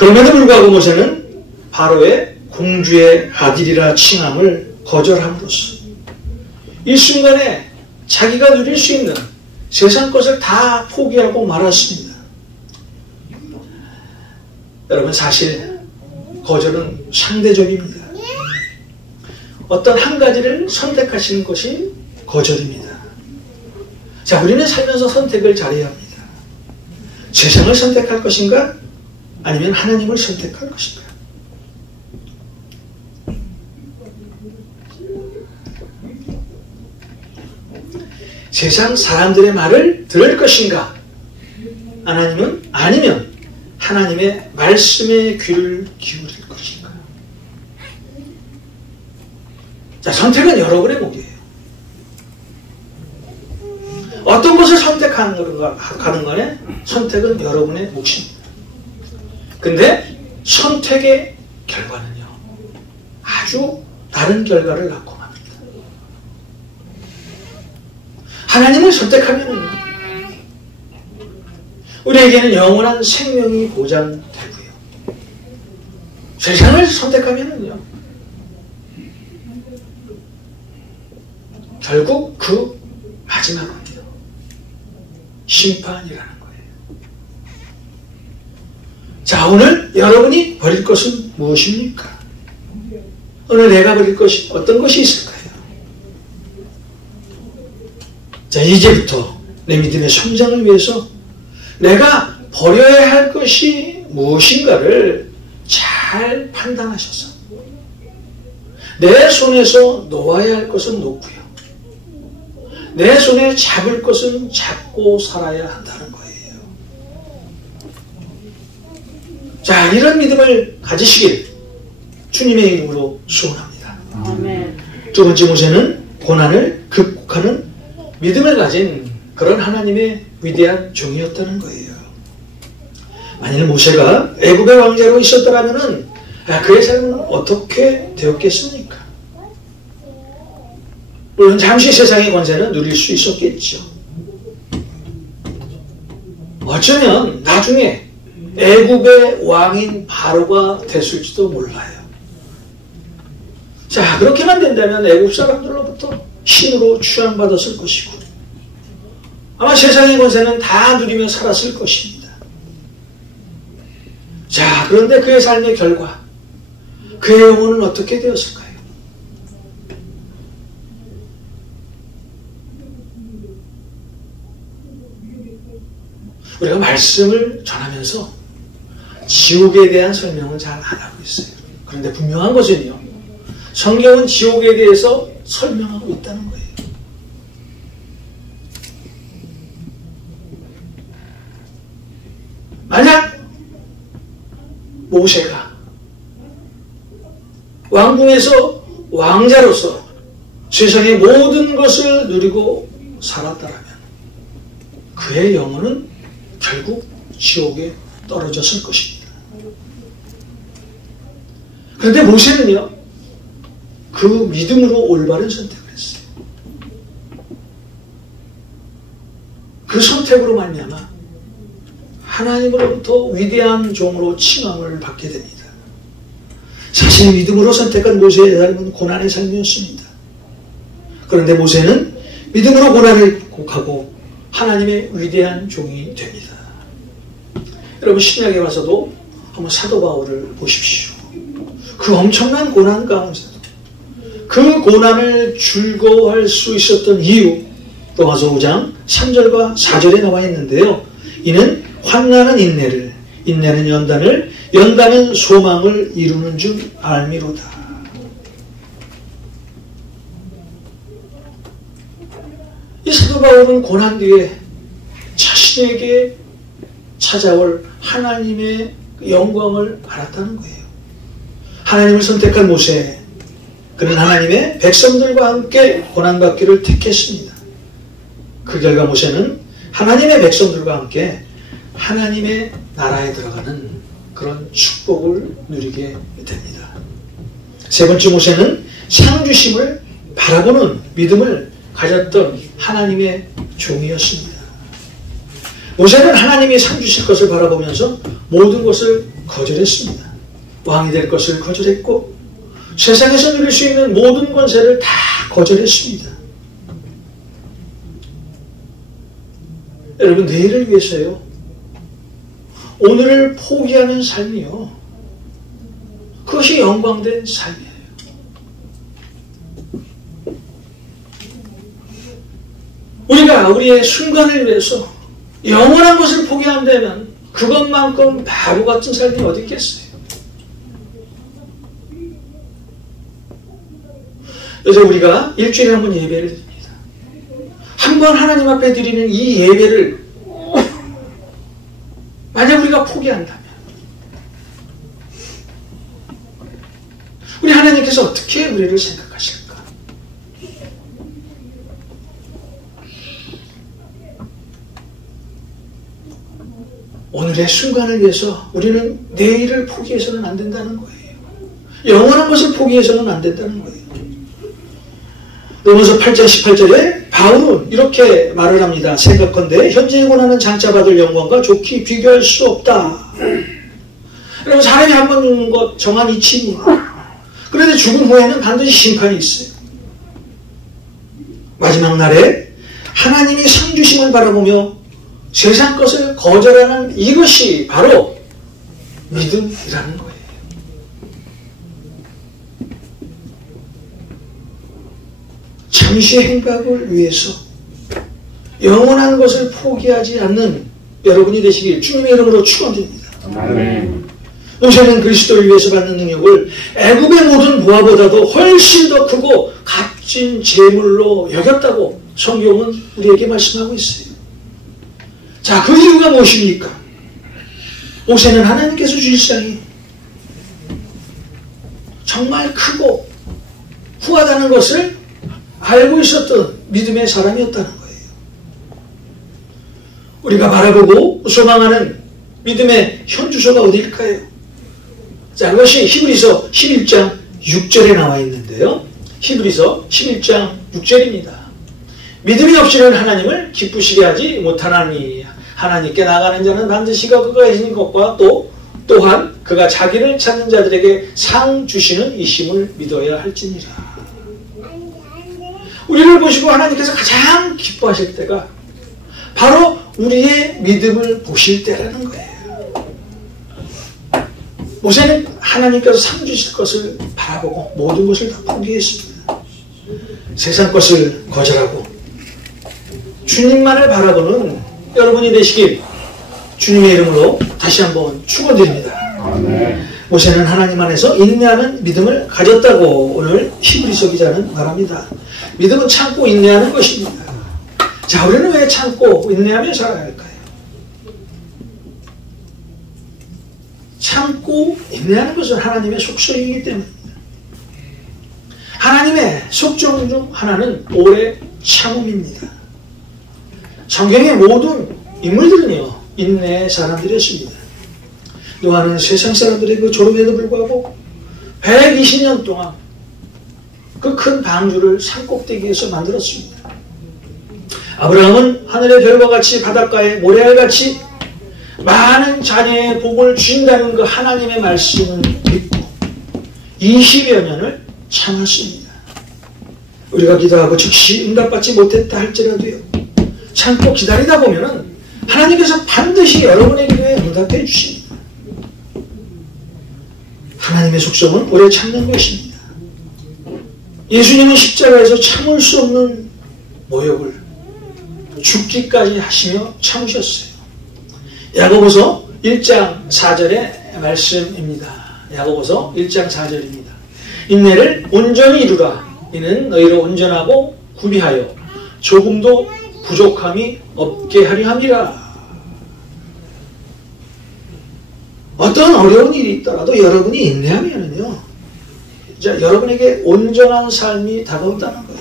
그럼에도 불구하고 모세는 바로의 공주의 아들이라 칭함을 거절함으로써 일순간에 자기가 누릴 수 있는 세상 것을 다 포기하고 말았습니다. 여러분, 사실 거절은 상대적입니다. 어떤 한 가지를 선택하시는 것이 거절입니다. 자, 우리는 살면서 선택을 잘해야 합니다. 세상을 선택할 것인가? 아니면 하나님을 선택할 것인가? 세상 사람들의 말을 들을 것인가? 아니면 하나님의 말씀에 귀를 기울일 것인가? 자, 선택은 여러분의 몫이에요. 어떤 것을 선택하는 간에 선택은 여러분의 몫입니다. 근데 선택의 결과는요, 아주 다른 결과를 낳고 맙니다. 하나님을 선택하면은요, 우리에게는 영원한 생명이 보장되고요. 세상을 선택하면은요, 결국 그 마지막은요, 심판이라는 거예요. 자, 오늘 여러분이 버릴 것은 무엇입니까? 오늘 내가 버릴 것이 어떤 것이 있을까요? 자, 이제부터 내 믿음의 성장을 위해서 내가 버려야 할 것이 무엇인가를 잘 판단하셔서 내 손에서 놓아야 할 것은 놓고요, 내 손에 잡을 것은 잡고 살아야 한다는 거예요. 자, 이런 믿음을 가지시길 주님의 이름으로 소원합니다. 아멘. 두 번째, 모세는 고난을 극복하는 믿음을 가진 그런 하나님의 위대한 종이었다는 거예요. 만일 모세가 애굽의 왕자로 있었더라면 그의 삶은 어떻게 되었겠습니까? 물론 잠시 세상의 권세는 누릴 수 있었겠죠. 어쩌면 나중에 애굽의 왕인 바로가 됐을지도 몰라요. 자, 그렇게만 된다면 애굽 사람들로부터 신으로 추앙받았을 것이고 아마 세상의 권세는 다 누리며 살았을 것입니다. 자, 그런데 그의 삶의 결과, 그의 영혼은 어떻게 되었을까요? 우리가 말씀을 전하면서 지옥에 대한 설명은 잘 안 하고 있어요. 그런데 분명한 것은요, 성경은 지옥에 대해서 설명하고 있다는 거예요. 만약 모세가 왕궁에서 왕자로서 세상의 모든 것을 누리고 살았다면 그의 영혼은 결국 지옥에 떨어졌을 것입니다. 그런데 모세는요, 그 믿음으로 올바른 선택을 했어요. 그 선택으로 말미암아 하나님으로부터 위대한 종으로 칭함을 받게 됩니다. 사실 믿음으로 선택한 모세의 삶은 고난의 삶이었습니다. 그런데 모세는 믿음으로 고난을 극복하고 하나님의 위대한 종이 됩니다. 여러분, 신약에 와서도 한번 사도 바울을 보십시오. 그 엄청난 고난 가운데서도 그 고난을 즐거워할 수 있었던 이유, 로마서 5장 3절과 4절에 나와 있는데요. 이는 환난은 인내를, 인내는 연단을, 연단은 소망을 이루는 줄 알미로다. 이 사도 바울은 고난 뒤에 자신에게 찾아올 하나님의 영광을 알았다는 거예요. 하나님을 선택한 모세, 그는 하나님의 백성들과 함께 고난받기를 택했습니다. 그 결과 모세는 하나님의 백성들과 함께 하나님의 나라에 들어가는 그런 축복을 누리게 됩니다. 세 번째, 모세는 상 주심을 바라보는 믿음을 가졌던 하나님의 종이었습니다. 모세는 하나님이 상 주실 것을 바라보면서 모든 것을 거절했습니다. 왕이 될 것을 거절했고 세상에서 누릴 수 있는 모든 권세를 다 거절했습니다. 여러분, 내일을 위해서요, 오늘을 포기하는 삶이요, 그것이 영광된 삶이에요. 우리가 우리의 순간을 위해서 영원한 것을 포기한다면 그것만큼 바보 같은 삶이 어디 있겠어요? 그래서 우리가 일주일에 한 번 예배를 드립니다. 한 번 하나님 앞에 드리는 이 예배를 만약 우리가 포기한다면 우리 하나님께서 어떻게 우리를 생각하실까? 오늘의 순간을 위해서 우리는 내일을 포기해서는 안 된다는 거예요. 영원한 것을 포기해서는 안 된다는 거예요. 로마서 8장 18절에 바울은 이렇게 말을 합니다. 생각컨대 현재에 권하는 장차받을 영광과 좋게 비교할 수 없다. 여러분, 사람이 한 번 죽는 것 정한 이치입니다. 그런데 죽은 후에는 반드시 심판이 있어요. 마지막 날에 하나님이 상 주심을 바라보며 세상 것을 거절하는 이것이 바로 믿음이라는 거예요. 잠시의 행복을 위해서 영원한 것을 포기하지 않는 여러분이 되시길 주님의 이름으로 축원드립니다. 모세는 그리스도를 위해서 받는 능력을 애굽의 모든 보화보다도 훨씬 더 크고 값진 재물로 여겼다고 성경은 우리에게 말씀하고 있어요. 자, 그 이유가 무엇입니까? 모세는 하나님께서 주실 상이 정말 크고 후하다는 것을 알고 있었던 믿음의 사람이었다는 거예요. 우리가 바라보고 소망하는 믿음의 현주소가 어디일까요? 자, 그것이 히브리서 11장 6절에 나와 있는데요. 히브리서 11장 6절입니다. 믿음이 없이는 하나님을 기쁘시게 하지 못하나니 하나님께 나가는 자는 반드시 그가 계신 것과 또한 그가 자기를 찾는 자들에게 상 주시는 이심을 믿어야 할지니라. 우리를 보시고 하나님께서 가장 기뻐하실 때가 바로 우리의 믿음을 보실 때라는 거예요. 모세는 하나님께서 상 주실 것을 바라보고 모든 것을 다 포기했습니다. 세상 것을 거절하고 주님만을 바라보는 여러분이 되시길 주님의 이름으로 다시 한번 축원드립니다. 모세는 하나님 안에서 인내하는 믿음을 가졌다고 오늘 히브리서 기자는 말합니다. 믿음은 참고 인내하는 것입니다. 자, 우리는 왜 참고 인내하며 살아야 할까요? 참고 인내하는 것은 하나님의 속성이기 때문입니다. 하나님의 속성 중 하나는 오래 참음입니다. 성경의 모든 인물들은요, 인내의 사람들이었습니다. 노아는 세상 사람들의 그 졸음에도 불구하고 120년 동안 그 큰 방주를 산꼭대기에서 만들었습니다. 아브라함은 하늘의 별과 같이 바닷가의 모래알같이 많은 자녀의 복을 주신다는 그 하나님의 말씀을 믿고 20여 년을 참았습니다. 우리가 기도하고 즉시 응답받지 못했다 할지라도요, 참고 기다리다 보면은 하나님께서 반드시 여러분의 기도에 응답해 주십니다. 하나님의 속성은 오래 참는 것입니다. 예수님은 십자가에서 참을 수 없는 모욕을 죽기까지 하시며 참으셨어요. 야고보서 1장 4절의 말씀입니다. 야고보서 1장 4절입니다. 인내를 온전히 이루라. 이는 너희로 온전하고 구비하여 조금도 부족함이 없게 하려 함이라. 어떤 어려운 일이 있더라도 여러분이 인내하면요, 여러분에게 온전한 삶이 다가온다는 거예요.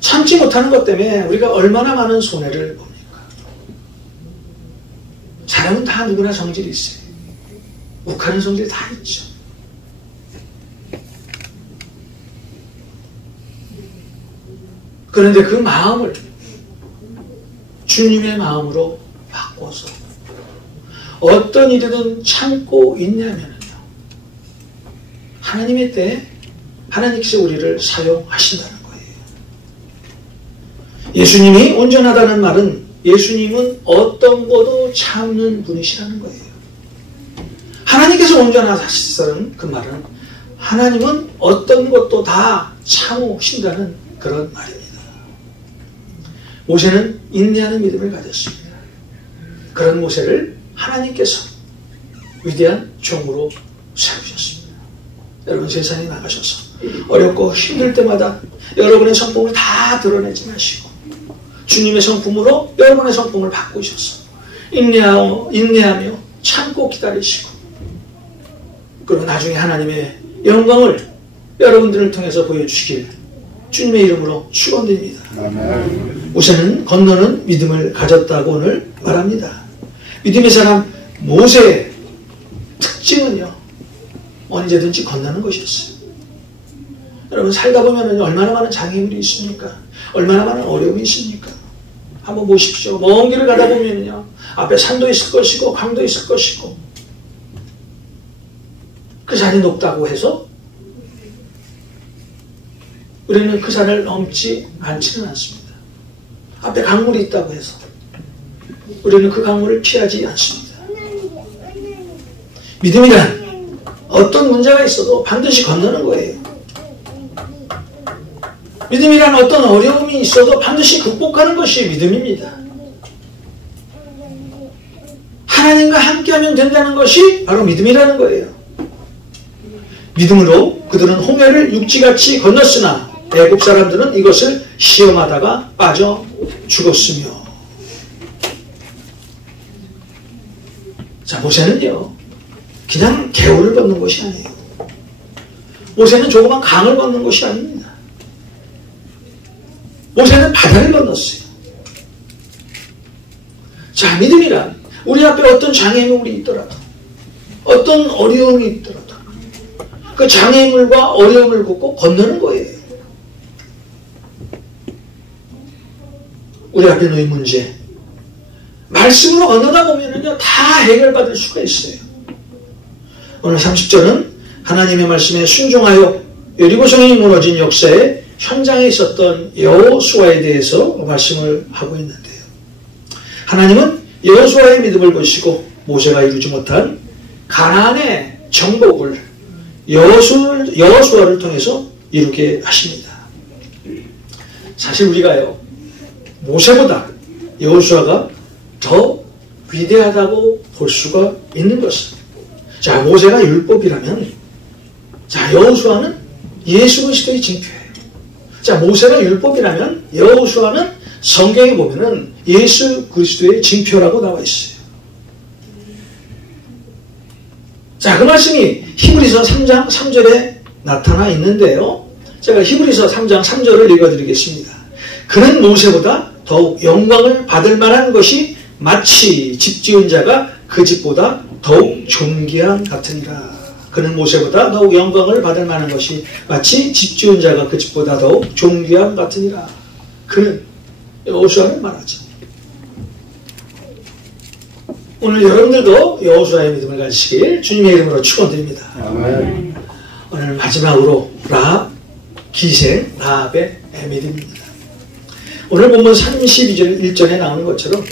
참지 못하는 것 때문에 우리가 얼마나 많은 손해를 봅니까? 사람은 다 누구나 성질이 있어요. 욱하는 성질이 다 있죠. 그런데 그 마음을 주님의 마음으로 바꿔서 어떤 일이든 참고 인내하면은요, 하나님의 때에 하나님께서 우리를 사용하신다는 거예요. 예수님이 온전하다는 말은 예수님은 어떤 것도 참는 분이시라는 거예요. 하나님께서 온전하시다는 그 말은 하나님은 어떤 것도 다 참으신다는 그런 말입니다. 모세는 인내하는 믿음을 가졌습니다. 그런 모세를 하나님께서 위대한 종으로 세우셨습니다. 여러분, 세상에 나가셔서 어렵고 힘들 때마다 여러분의 성품을 다 드러내지 마시고 주님의 성품으로 여러분의 성품을 바꾸셔서 인내하며 참고 기다리시고, 그리고 나중에 하나님의 영광을 여러분들을 통해서 보여주시길 주님의 이름으로 축원드립니다. 모세는 건너는 믿음을 가졌다고 오늘 말합니다. 믿음의 사람 모세의 특징은요, 언제든지 건너는 것이었어요. 여러분, 살다 보면 얼마나 많은 장애물이 있습니까? 얼마나 많은 어려움이 있습니까? 한번 보십시오. 먼 길을 가다 보면요, 앞에 산도 있을 것이고 강도 있을 것이고, 그 산이 높다고 해서 우리는 그 산을 넘지 않지는 않습니다. 앞에 강물이 있다고 해서 우리는 그 강물을 피하지 않습니다. 믿음이란 어떤 문제가 있어도 반드시 건너는 거예요. 믿음이란 어떤 어려움이 있어도 반드시 극복하는 것이 믿음입니다. 하나님과 함께하면 된다는 것이 바로 믿음이라는 거예요. 믿음으로 그들은 홍해를 육지같이 건넜으나 애굽 사람들은 이것을 시험하다가 빠져 죽었으며. 자, 모세는요, 그냥 개울을 건넌 것이 아니에요. 모세는 조그만 강을 건넌 것이 아닙니다. 모세는 바다를 건넜어요. 자, 믿음이란 우리 앞에 어떤 장애물이 있더라도, 어떤 어려움이 있더라도 그 장애물과 어려움을 걷고 건너는 거예요. 우리 앞에 놓인 문제, 말씀으로 건너다 보면은요, 다 해결받을 수가 있어요. 오늘 30절은 하나님의 말씀에 순종하여 여리고성이 무너진 역사의 현장에 있었던 여호수아에 대해서 말씀을 하고 있는데요. 하나님은 여호수아의 믿음을 보시고 모세가 이루지 못한 가나안의 정복을 여호수아를 통해서 이루게 하십니다. 사실 우리가요, 모세보다 여호수아가 더 위대하다고 볼 수가 있는 것은, 자, 모세가 율법이라면, 자, 여호수아는 예수 그리스도의 징표예요. 자, 모세가 율법이라면 여호수아는 성경에 보면은 예수 그리스도의 징표라고 나와 있어요. 자, 그 말씀이 히브리서 3장 3절에 나타나 있는데요. 제가 히브리서 3장 3절을 읽어드리겠습니다. 그는 모세보다 더욱 영광을 받을 만한 것이 마치 집 지은 자가 그 집보다 더욱 존귀한 같으니라. 그는 모세보다 더욱 영광을 받을 만한 것이 마치 집 지은 자가 그 집보다 더욱 존귀한 같으니라. 그는 여호수아를 말하죠. 오늘 여러분들도 여호수아의 믿음을 가지시길 주님의 이름으로 축원드립니다. 아멘. 오늘 마지막으로 라합, 기생 라합의 믿음입니다. 오늘 본문 32절 1절에 나오는 것처럼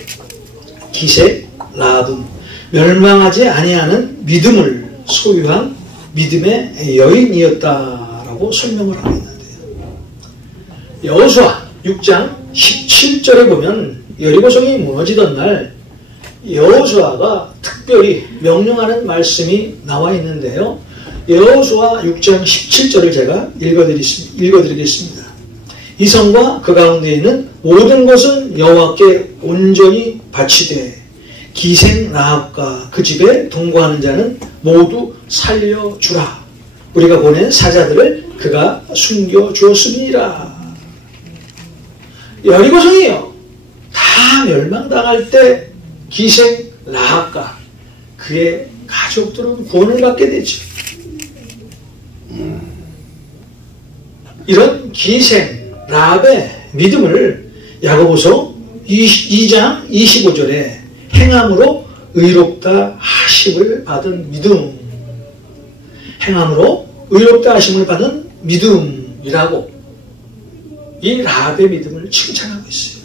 기생 라합은 멸망하지 아니하는 믿음을 소유한 믿음의 여인이었다라고 설명을 하고 있는데요. 여호수아 6장 17절에 보면 여리고성이 무너지던 날 여호수아가 특별히 명령하는 말씀이 나와 있는데요. 여호수아 6장 17절을 제가 읽어드리겠습니다. 이 성과 그 가운데 있는 모든 것은 여호와께 온전히 바치되 기생 라합과 그 집에 동거하는 자는 모두 살려주라. 우리가 보낸 사자들을 그가 숨겨주었습니다. 여리고성이요, 다 멸망당할 때 기생 라합과 그의 가족들은 구원을 받게 되죠. 이런 기생 라합의 믿음을 야고보서 2장 25절에 행함으로 의롭다 하심을 받은 믿음, 행함으로 의롭다 하심을 받은 믿음이라고 이 라합의 믿음을 칭찬하고 있어요.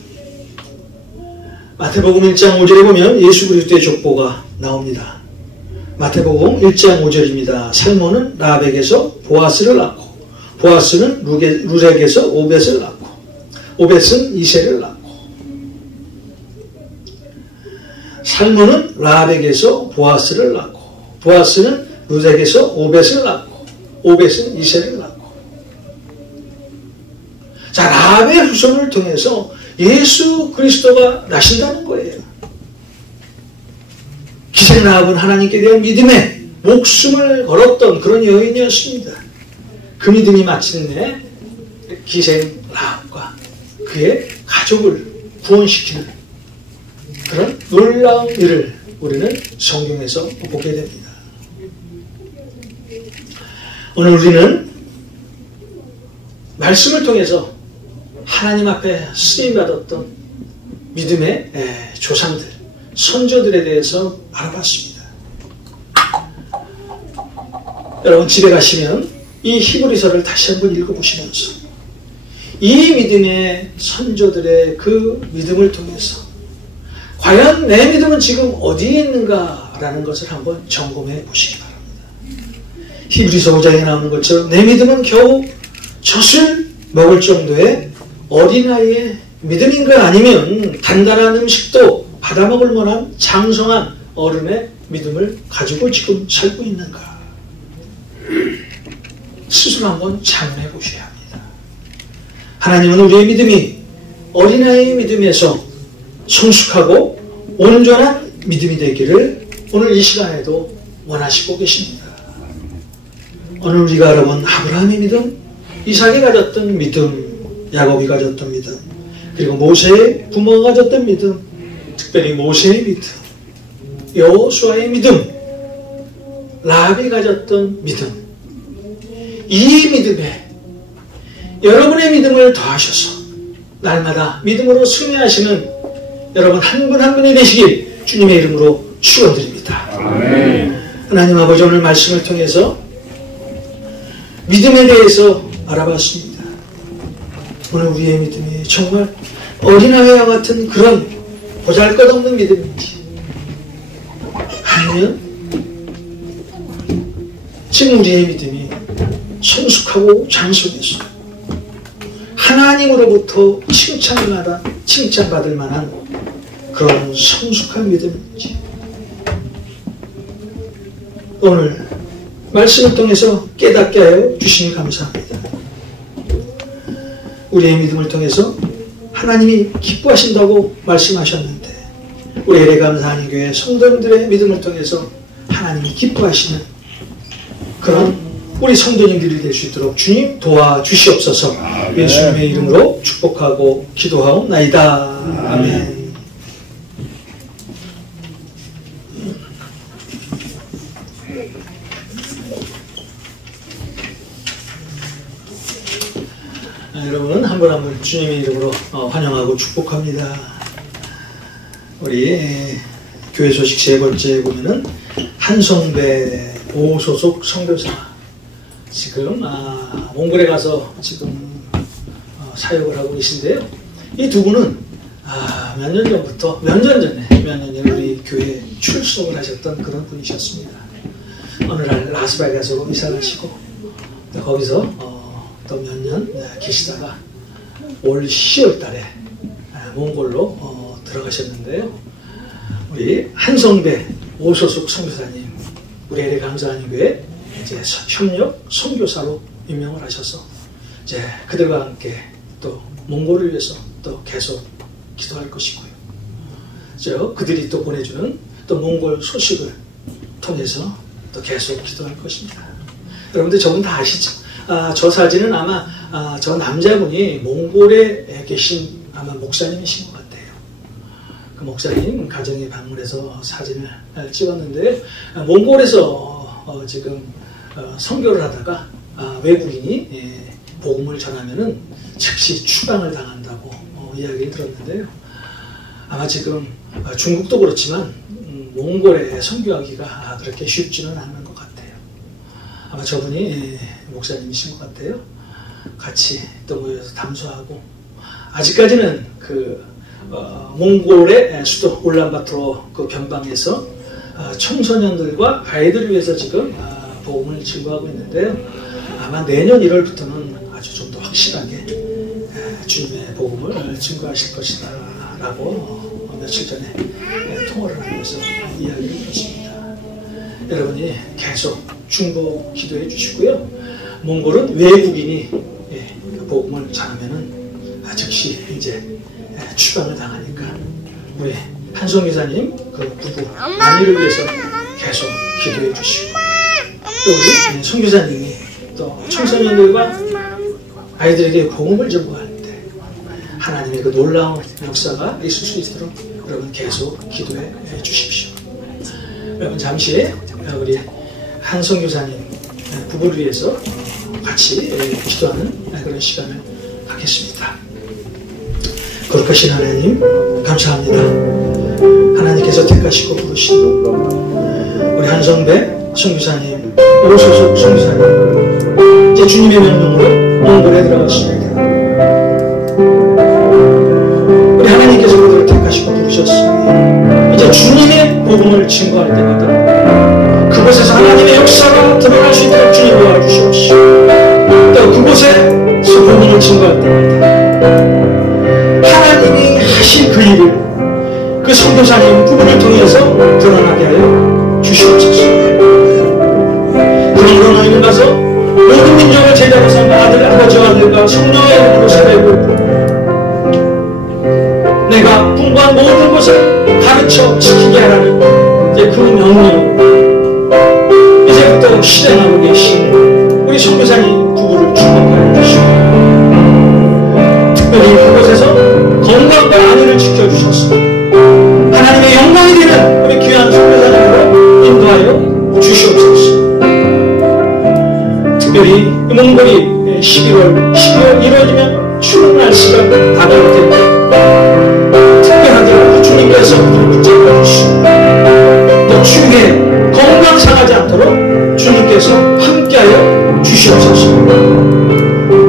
마태복음 1장 5절에 보면 예수 그리스도의 족보가 나옵니다. 마태복음 1장 5절입니다. 살몬은 라합에게서 보아스를 낳고, 보아스는 룻에게서 오벳을 낳고, 오벳은 이새를 낳고. 살몬은 라합에게서 보아스를 낳고, 보아스는 룻에게서 오벳을 낳고, 오벳은 이새를 낳고. 자, 라합의 후손을 통해서 예수 그리스도가 나신다는 거예요. 기생 라합은 하나님께 대한 믿음에 목숨을 걸었던 그런 여인이었습니다. 그 믿음이 마침내 기생 라합과 그의 가족을 구원시키는 그런 놀라운 일을 우리는 성경에서 보게 됩니다. 오늘 우리는 말씀을 통해서 하나님 앞에 쓰임받았던 믿음의 조상들, 선조들에 대해서 알아봤습니다. 여러분 집에 가시면 이 히브리서를 다시 한번 읽어보시면서 이 믿음의 선조들의 그 믿음을 통해서 과연 내 믿음은 지금 어디에 있는가라는 것을 한번 점검해 보시기 바랍니다. 히브리서 5장에 나오는 것처럼 내 믿음은 겨우 젖을 먹을 정도의 어린아이의 믿음인가, 아니면 단단한 음식도 받아먹을 만한 장성한 어른의 믿음을 가지고 지금 살고 있는가, 스스로 한번 자문해 보셔야 합니다. 하나님은 우리의 믿음이 어린아이의 믿음에서 성숙하고 온전한 믿음이 되기를 오늘 이 시간에도 원하시고 계십니다. 오늘 우리가 알아본 아브라함의 믿음, 이삭이 가졌던 믿음, 야곱이 가졌던 믿음, 그리고 모세의 부모가 가졌던 믿음, 특별히 모세의 믿음, 여호수아의 믿음, 라합이 가졌던 믿음, 이 믿음에 여러분의 믿음을 더하셔서 날마다 믿음으로 승리하시는 여러분 한 분 한 분이 되시길 주님의 이름으로 축원드립니다. 하나님 아버지, 오늘 말씀을 통해서 믿음에 대해서 알아봤습니다. 오늘 우리의 믿음이 정말 어린아이와 같은 그런 보잘것없는 믿음인지, 아니면 지금 우리의 믿음이 성숙하고 장성해서 하나님으로부터 칭찬받을 만한 그런 성숙한 믿음인지, 오늘 말씀을 통해서 깨닫게 하여 주시니 감사합니다. 우리의 믿음을 통해서 하나님이 기뻐하신다고 말씀하셨는데, 우리 LA 감사하는 교회 성도님들의 믿음을 통해서 하나님이 기뻐하시는 그런 우리 성도님들이 될 수 있도록 주님 도와주시옵소서. 예수님의 이름으로 축복하고 기도하옵나이다. 아멘. 여러분 한 분 한 분 주님의 이름으로 환영하고 축복합니다. 우리 교회 소식 세 번째에 보면은 한성배 오소속 선교사, 지금 몽골에 가서 지금 사역을 하고 계신데요. 이 두 분은 몇 년 전에 우리 교회에 출석을 하셨던 그런 분이셨습니다. 어느 날 라스베가스로 이사 가시고 거기서 또 몇 년 계시다가 올 10월 달에 몽골로 들어가셨는데요. 우리 한성배 오소숙 선교사님, 우리 LA 감사하는 교회 이제 협력 선교사로 임명을 하셔서 이제 그들과 함께 또 몽골을 위해서 또 계속 기도할 것이고요. 그들이 또 보내주는 또 몽골 소식을 통해서 또 계속 기도할 것입니다. 여러분들 저분 다 아시죠? 저 사진은 아마 저 남자분이 몽골에 계신 아마 목사님이신 것 같아요. 그 목사님 가정에 방문해서 사진을 찍었는데요. 몽골에서 지금 선교를 하다가 외국인이 복음을 전하면은 즉시 추방을 당한다고 이야기를 들었는데요. 아마 지금 중국도 그렇지만 몽골에 선교하기가 그렇게 쉽지는 않은 것 같아요. 아마 저분이 목사님이신 것 같아요. 같이 또 모여서 담소하고, 아직까지는 그 몽골의 수도 울란바토르 그 변방에서 청소년들과 아이들을 위해서 지금 복음을 증거하고 있는데요. 아마 내년 1월부터는 아주 좀 더 확실하게 주님의 복음을 증거하실 것이다 라고 며칠 전에 통화를 하면서 이야기를 했습니다. 여러분이 계속 중보 기도해 주시고요. 몽골은 외국인이 복음을 전하면은 즉시 이제 추방을 당하니까 우리 한송 기사님 그 부부 아내를 위해서 계속 기도해 주시고, 또 우리 송 기사님이 또 청소년들과 아이들에게 복음을 전부할 때 하나님의 그 놀라운 역사가 있을 수 있도록 여러분 계속 기도해 주십시오. 여러분 잠시 우리 한송 교사님 부부를 위해서 같이 기도하는 그런 시간을 갖겠습니다. 거룩하신 하나님 감사합니다. 하나님께서 택하시고 부르시고 우리 한성배 선교사님, 오소속 선교사님 이제 주님의 명령으로 몽골에 들어갔습니다. 우리 하나님께서 그들을 택하시고 부르셨으니 이제 주님의 복음을 증거할 때마다 그곳에서 하나님의 역사가 드러날 수 있도록 주님 도와주시옵시고, 또 그곳에서 복음을 증거할 때마다 하나님이 하신 그 일을 그 선교사님 부분을 통해서 드러나게 하여 주시옵소서. 그런 의미를 가서 모든 민족을 제자로 삼아 아들, 아버지와 아들과 성령의 이름으로 세례를 내가 풍부한 모든 것을 가르쳐 지키게 하라는 이제 그 명령 이제부터 실행하고 계신 우리 선교사님 부부를 축복하여 주시고, 특별히 그곳에서 건강과 안위를 지켜주셔서 하나님의 영광이 되는 우리 귀한 선교사님으로 인도하여 주시옵소서. 특별히 몽골이 12월 이루어지면 추운 날씨가 다가올 텐데 특별하게 주님께서 그들을 붙잡아 주시고, 또 주님의 건강 상하지 않도록 주님께서 함께하여 주시옵소서.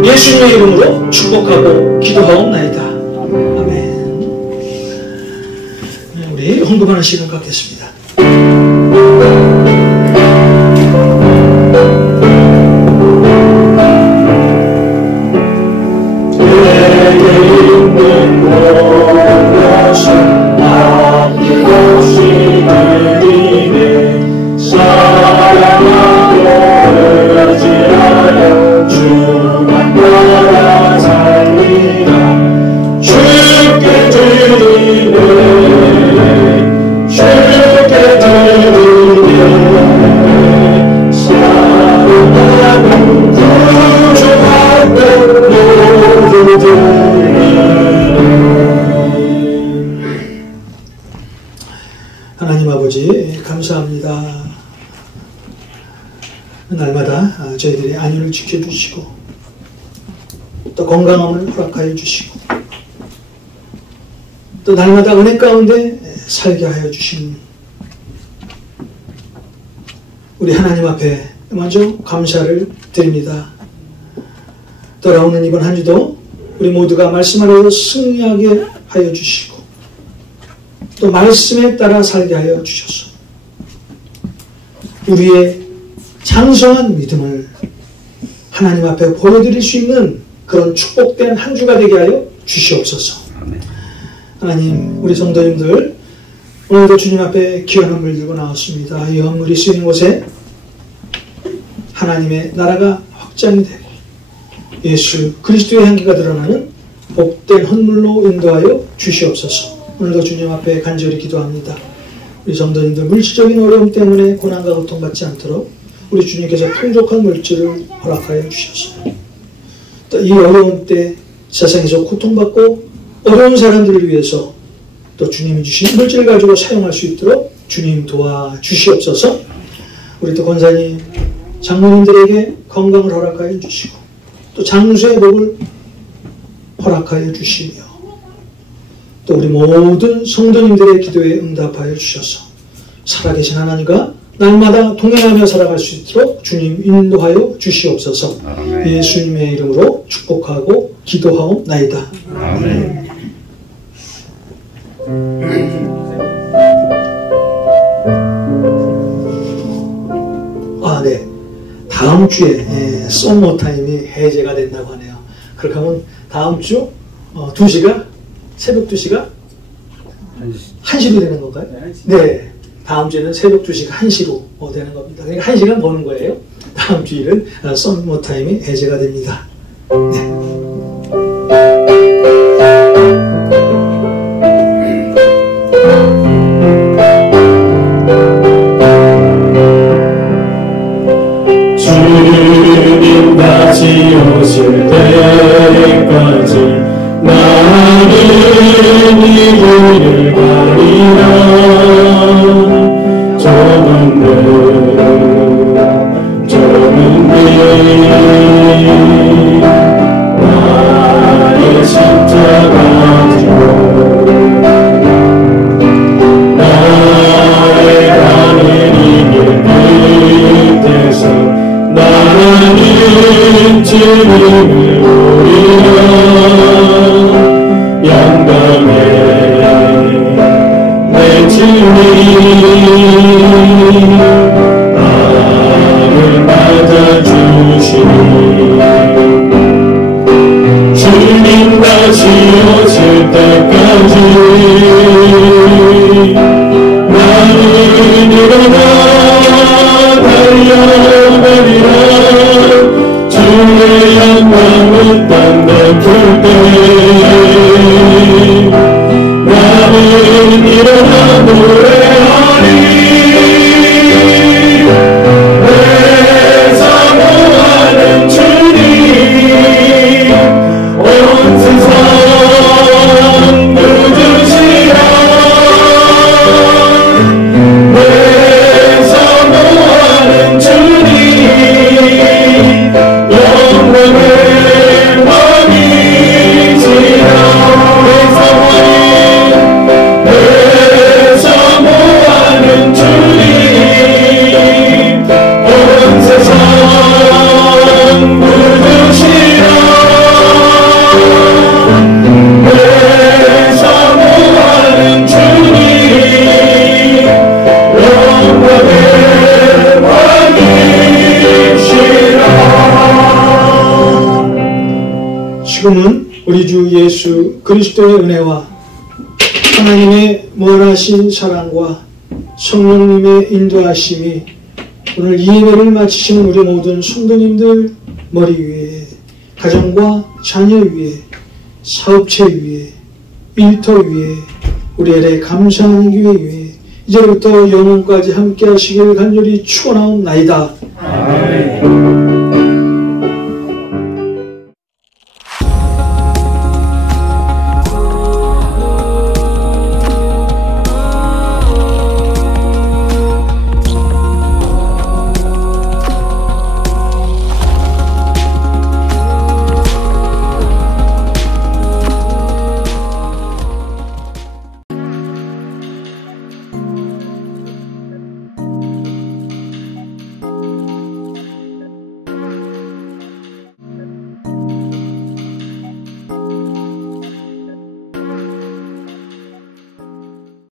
예수님의 이름으로 축복하고 기도하옵나이다. 아멘. 우리 헌금하는 시간 갖겠습니다. 하나님 아버지 감사합니다. 날마다 저희들의 안위를 지켜주시고 또 건강함을 허락하여 주시고 또 날마다 은혜 가운데 살게 하여 주신 우리 하나님 앞에 먼저 감사를 드립니다. 돌아오는 이번 한 주도 우리 모두가 말씀 안에서 승리하게 하여 주시고 또 말씀에 따라 살게 하여 주셔서 우리의 장성한 믿음을 하나님 앞에 보여드릴 수 있는 그런 축복된 한 주가 되게 하여 주시옵소서. 하나님, 우리 성도님들 오늘도 주님 앞에 귀한 헌물 들고 나왔습니다. 이 헌물이 쓰이는 곳에 하나님의 나라가 확장이 되고 예수 그리스도의 향기가 드러나는 복된 헌물로 인도하여 주시옵소서. 오늘도 주님 앞에 간절히 기도합니다. 우리 성도님들 물질적인 어려움 때문에 고난과 고통받지 않도록 우리 주님께서 풍족한 물질을 허락하여 주셔서 또 이 어려운 때 세상에서 고통받고 어려운 사람들을 위해서 또 주님이 주신 물질을 가지고 사용할 수 있도록 주님 도와주시옵소서. 우리 또 권사님, 장로님들에게 건강을 허락하여 주시고 또 장수의 복을 허락하여 주시며 또 우리 모든 성도님들의 기도에 응답하여 주셔서 살아계신 하나님과 날마다 동행하며 살아갈 수 있도록 주님 인도하여 주시옵소서. 예수님의 이름으로 축복하고 기도하옵나이다. 아멘. 네. 다음 주에 썸머 타임이 해제가 된다고 하네요. 그렇게 하면 다음 주 2시가 새벽 2시가 1시로 되는 건가요? 네. 다음 주에는 새벽 2시가 1시로 되는 겁니다. 그러니까 1시간 버는 거예요. 다음 주일은 썸머 타임이 해제가 됩니다. 네. 주님 다시 오실 때까지 나는 이 길을 가리라. 좁은 길 나의 십자가 지고 나의 가는 이 길 끝에서 나는 주님을 보리라. 영광의 내 주님 나를 맞아주시니 주님 다시 오실 때까지 나는 일어나 달려가리라. 주의 영광은 땅에 풀 때 나는 일어나 노래하리. 내 사모하는 주님 온 세상 누구시라. 내 사모하는 주님 영광의 왕이시라. 내 사모하는 주님 온 세상 누구시라. 내 사모하는 주님 영광의 왕이시라. 지금은 우리 주 예수 그리스도의 은혜와 하나님의 무한하신 사랑과 성령님의 인도하심이 오늘 이 예배를 마치시는 우리 모든 성도님들 머리 위에, 가정과 자녀 위에, 사업체 위에, 일터 위에, 우리 엘의 감사하는 교회 위에 이제부터 영원까지 함께 하시길 간절히 축원하옵나이다. 아멘.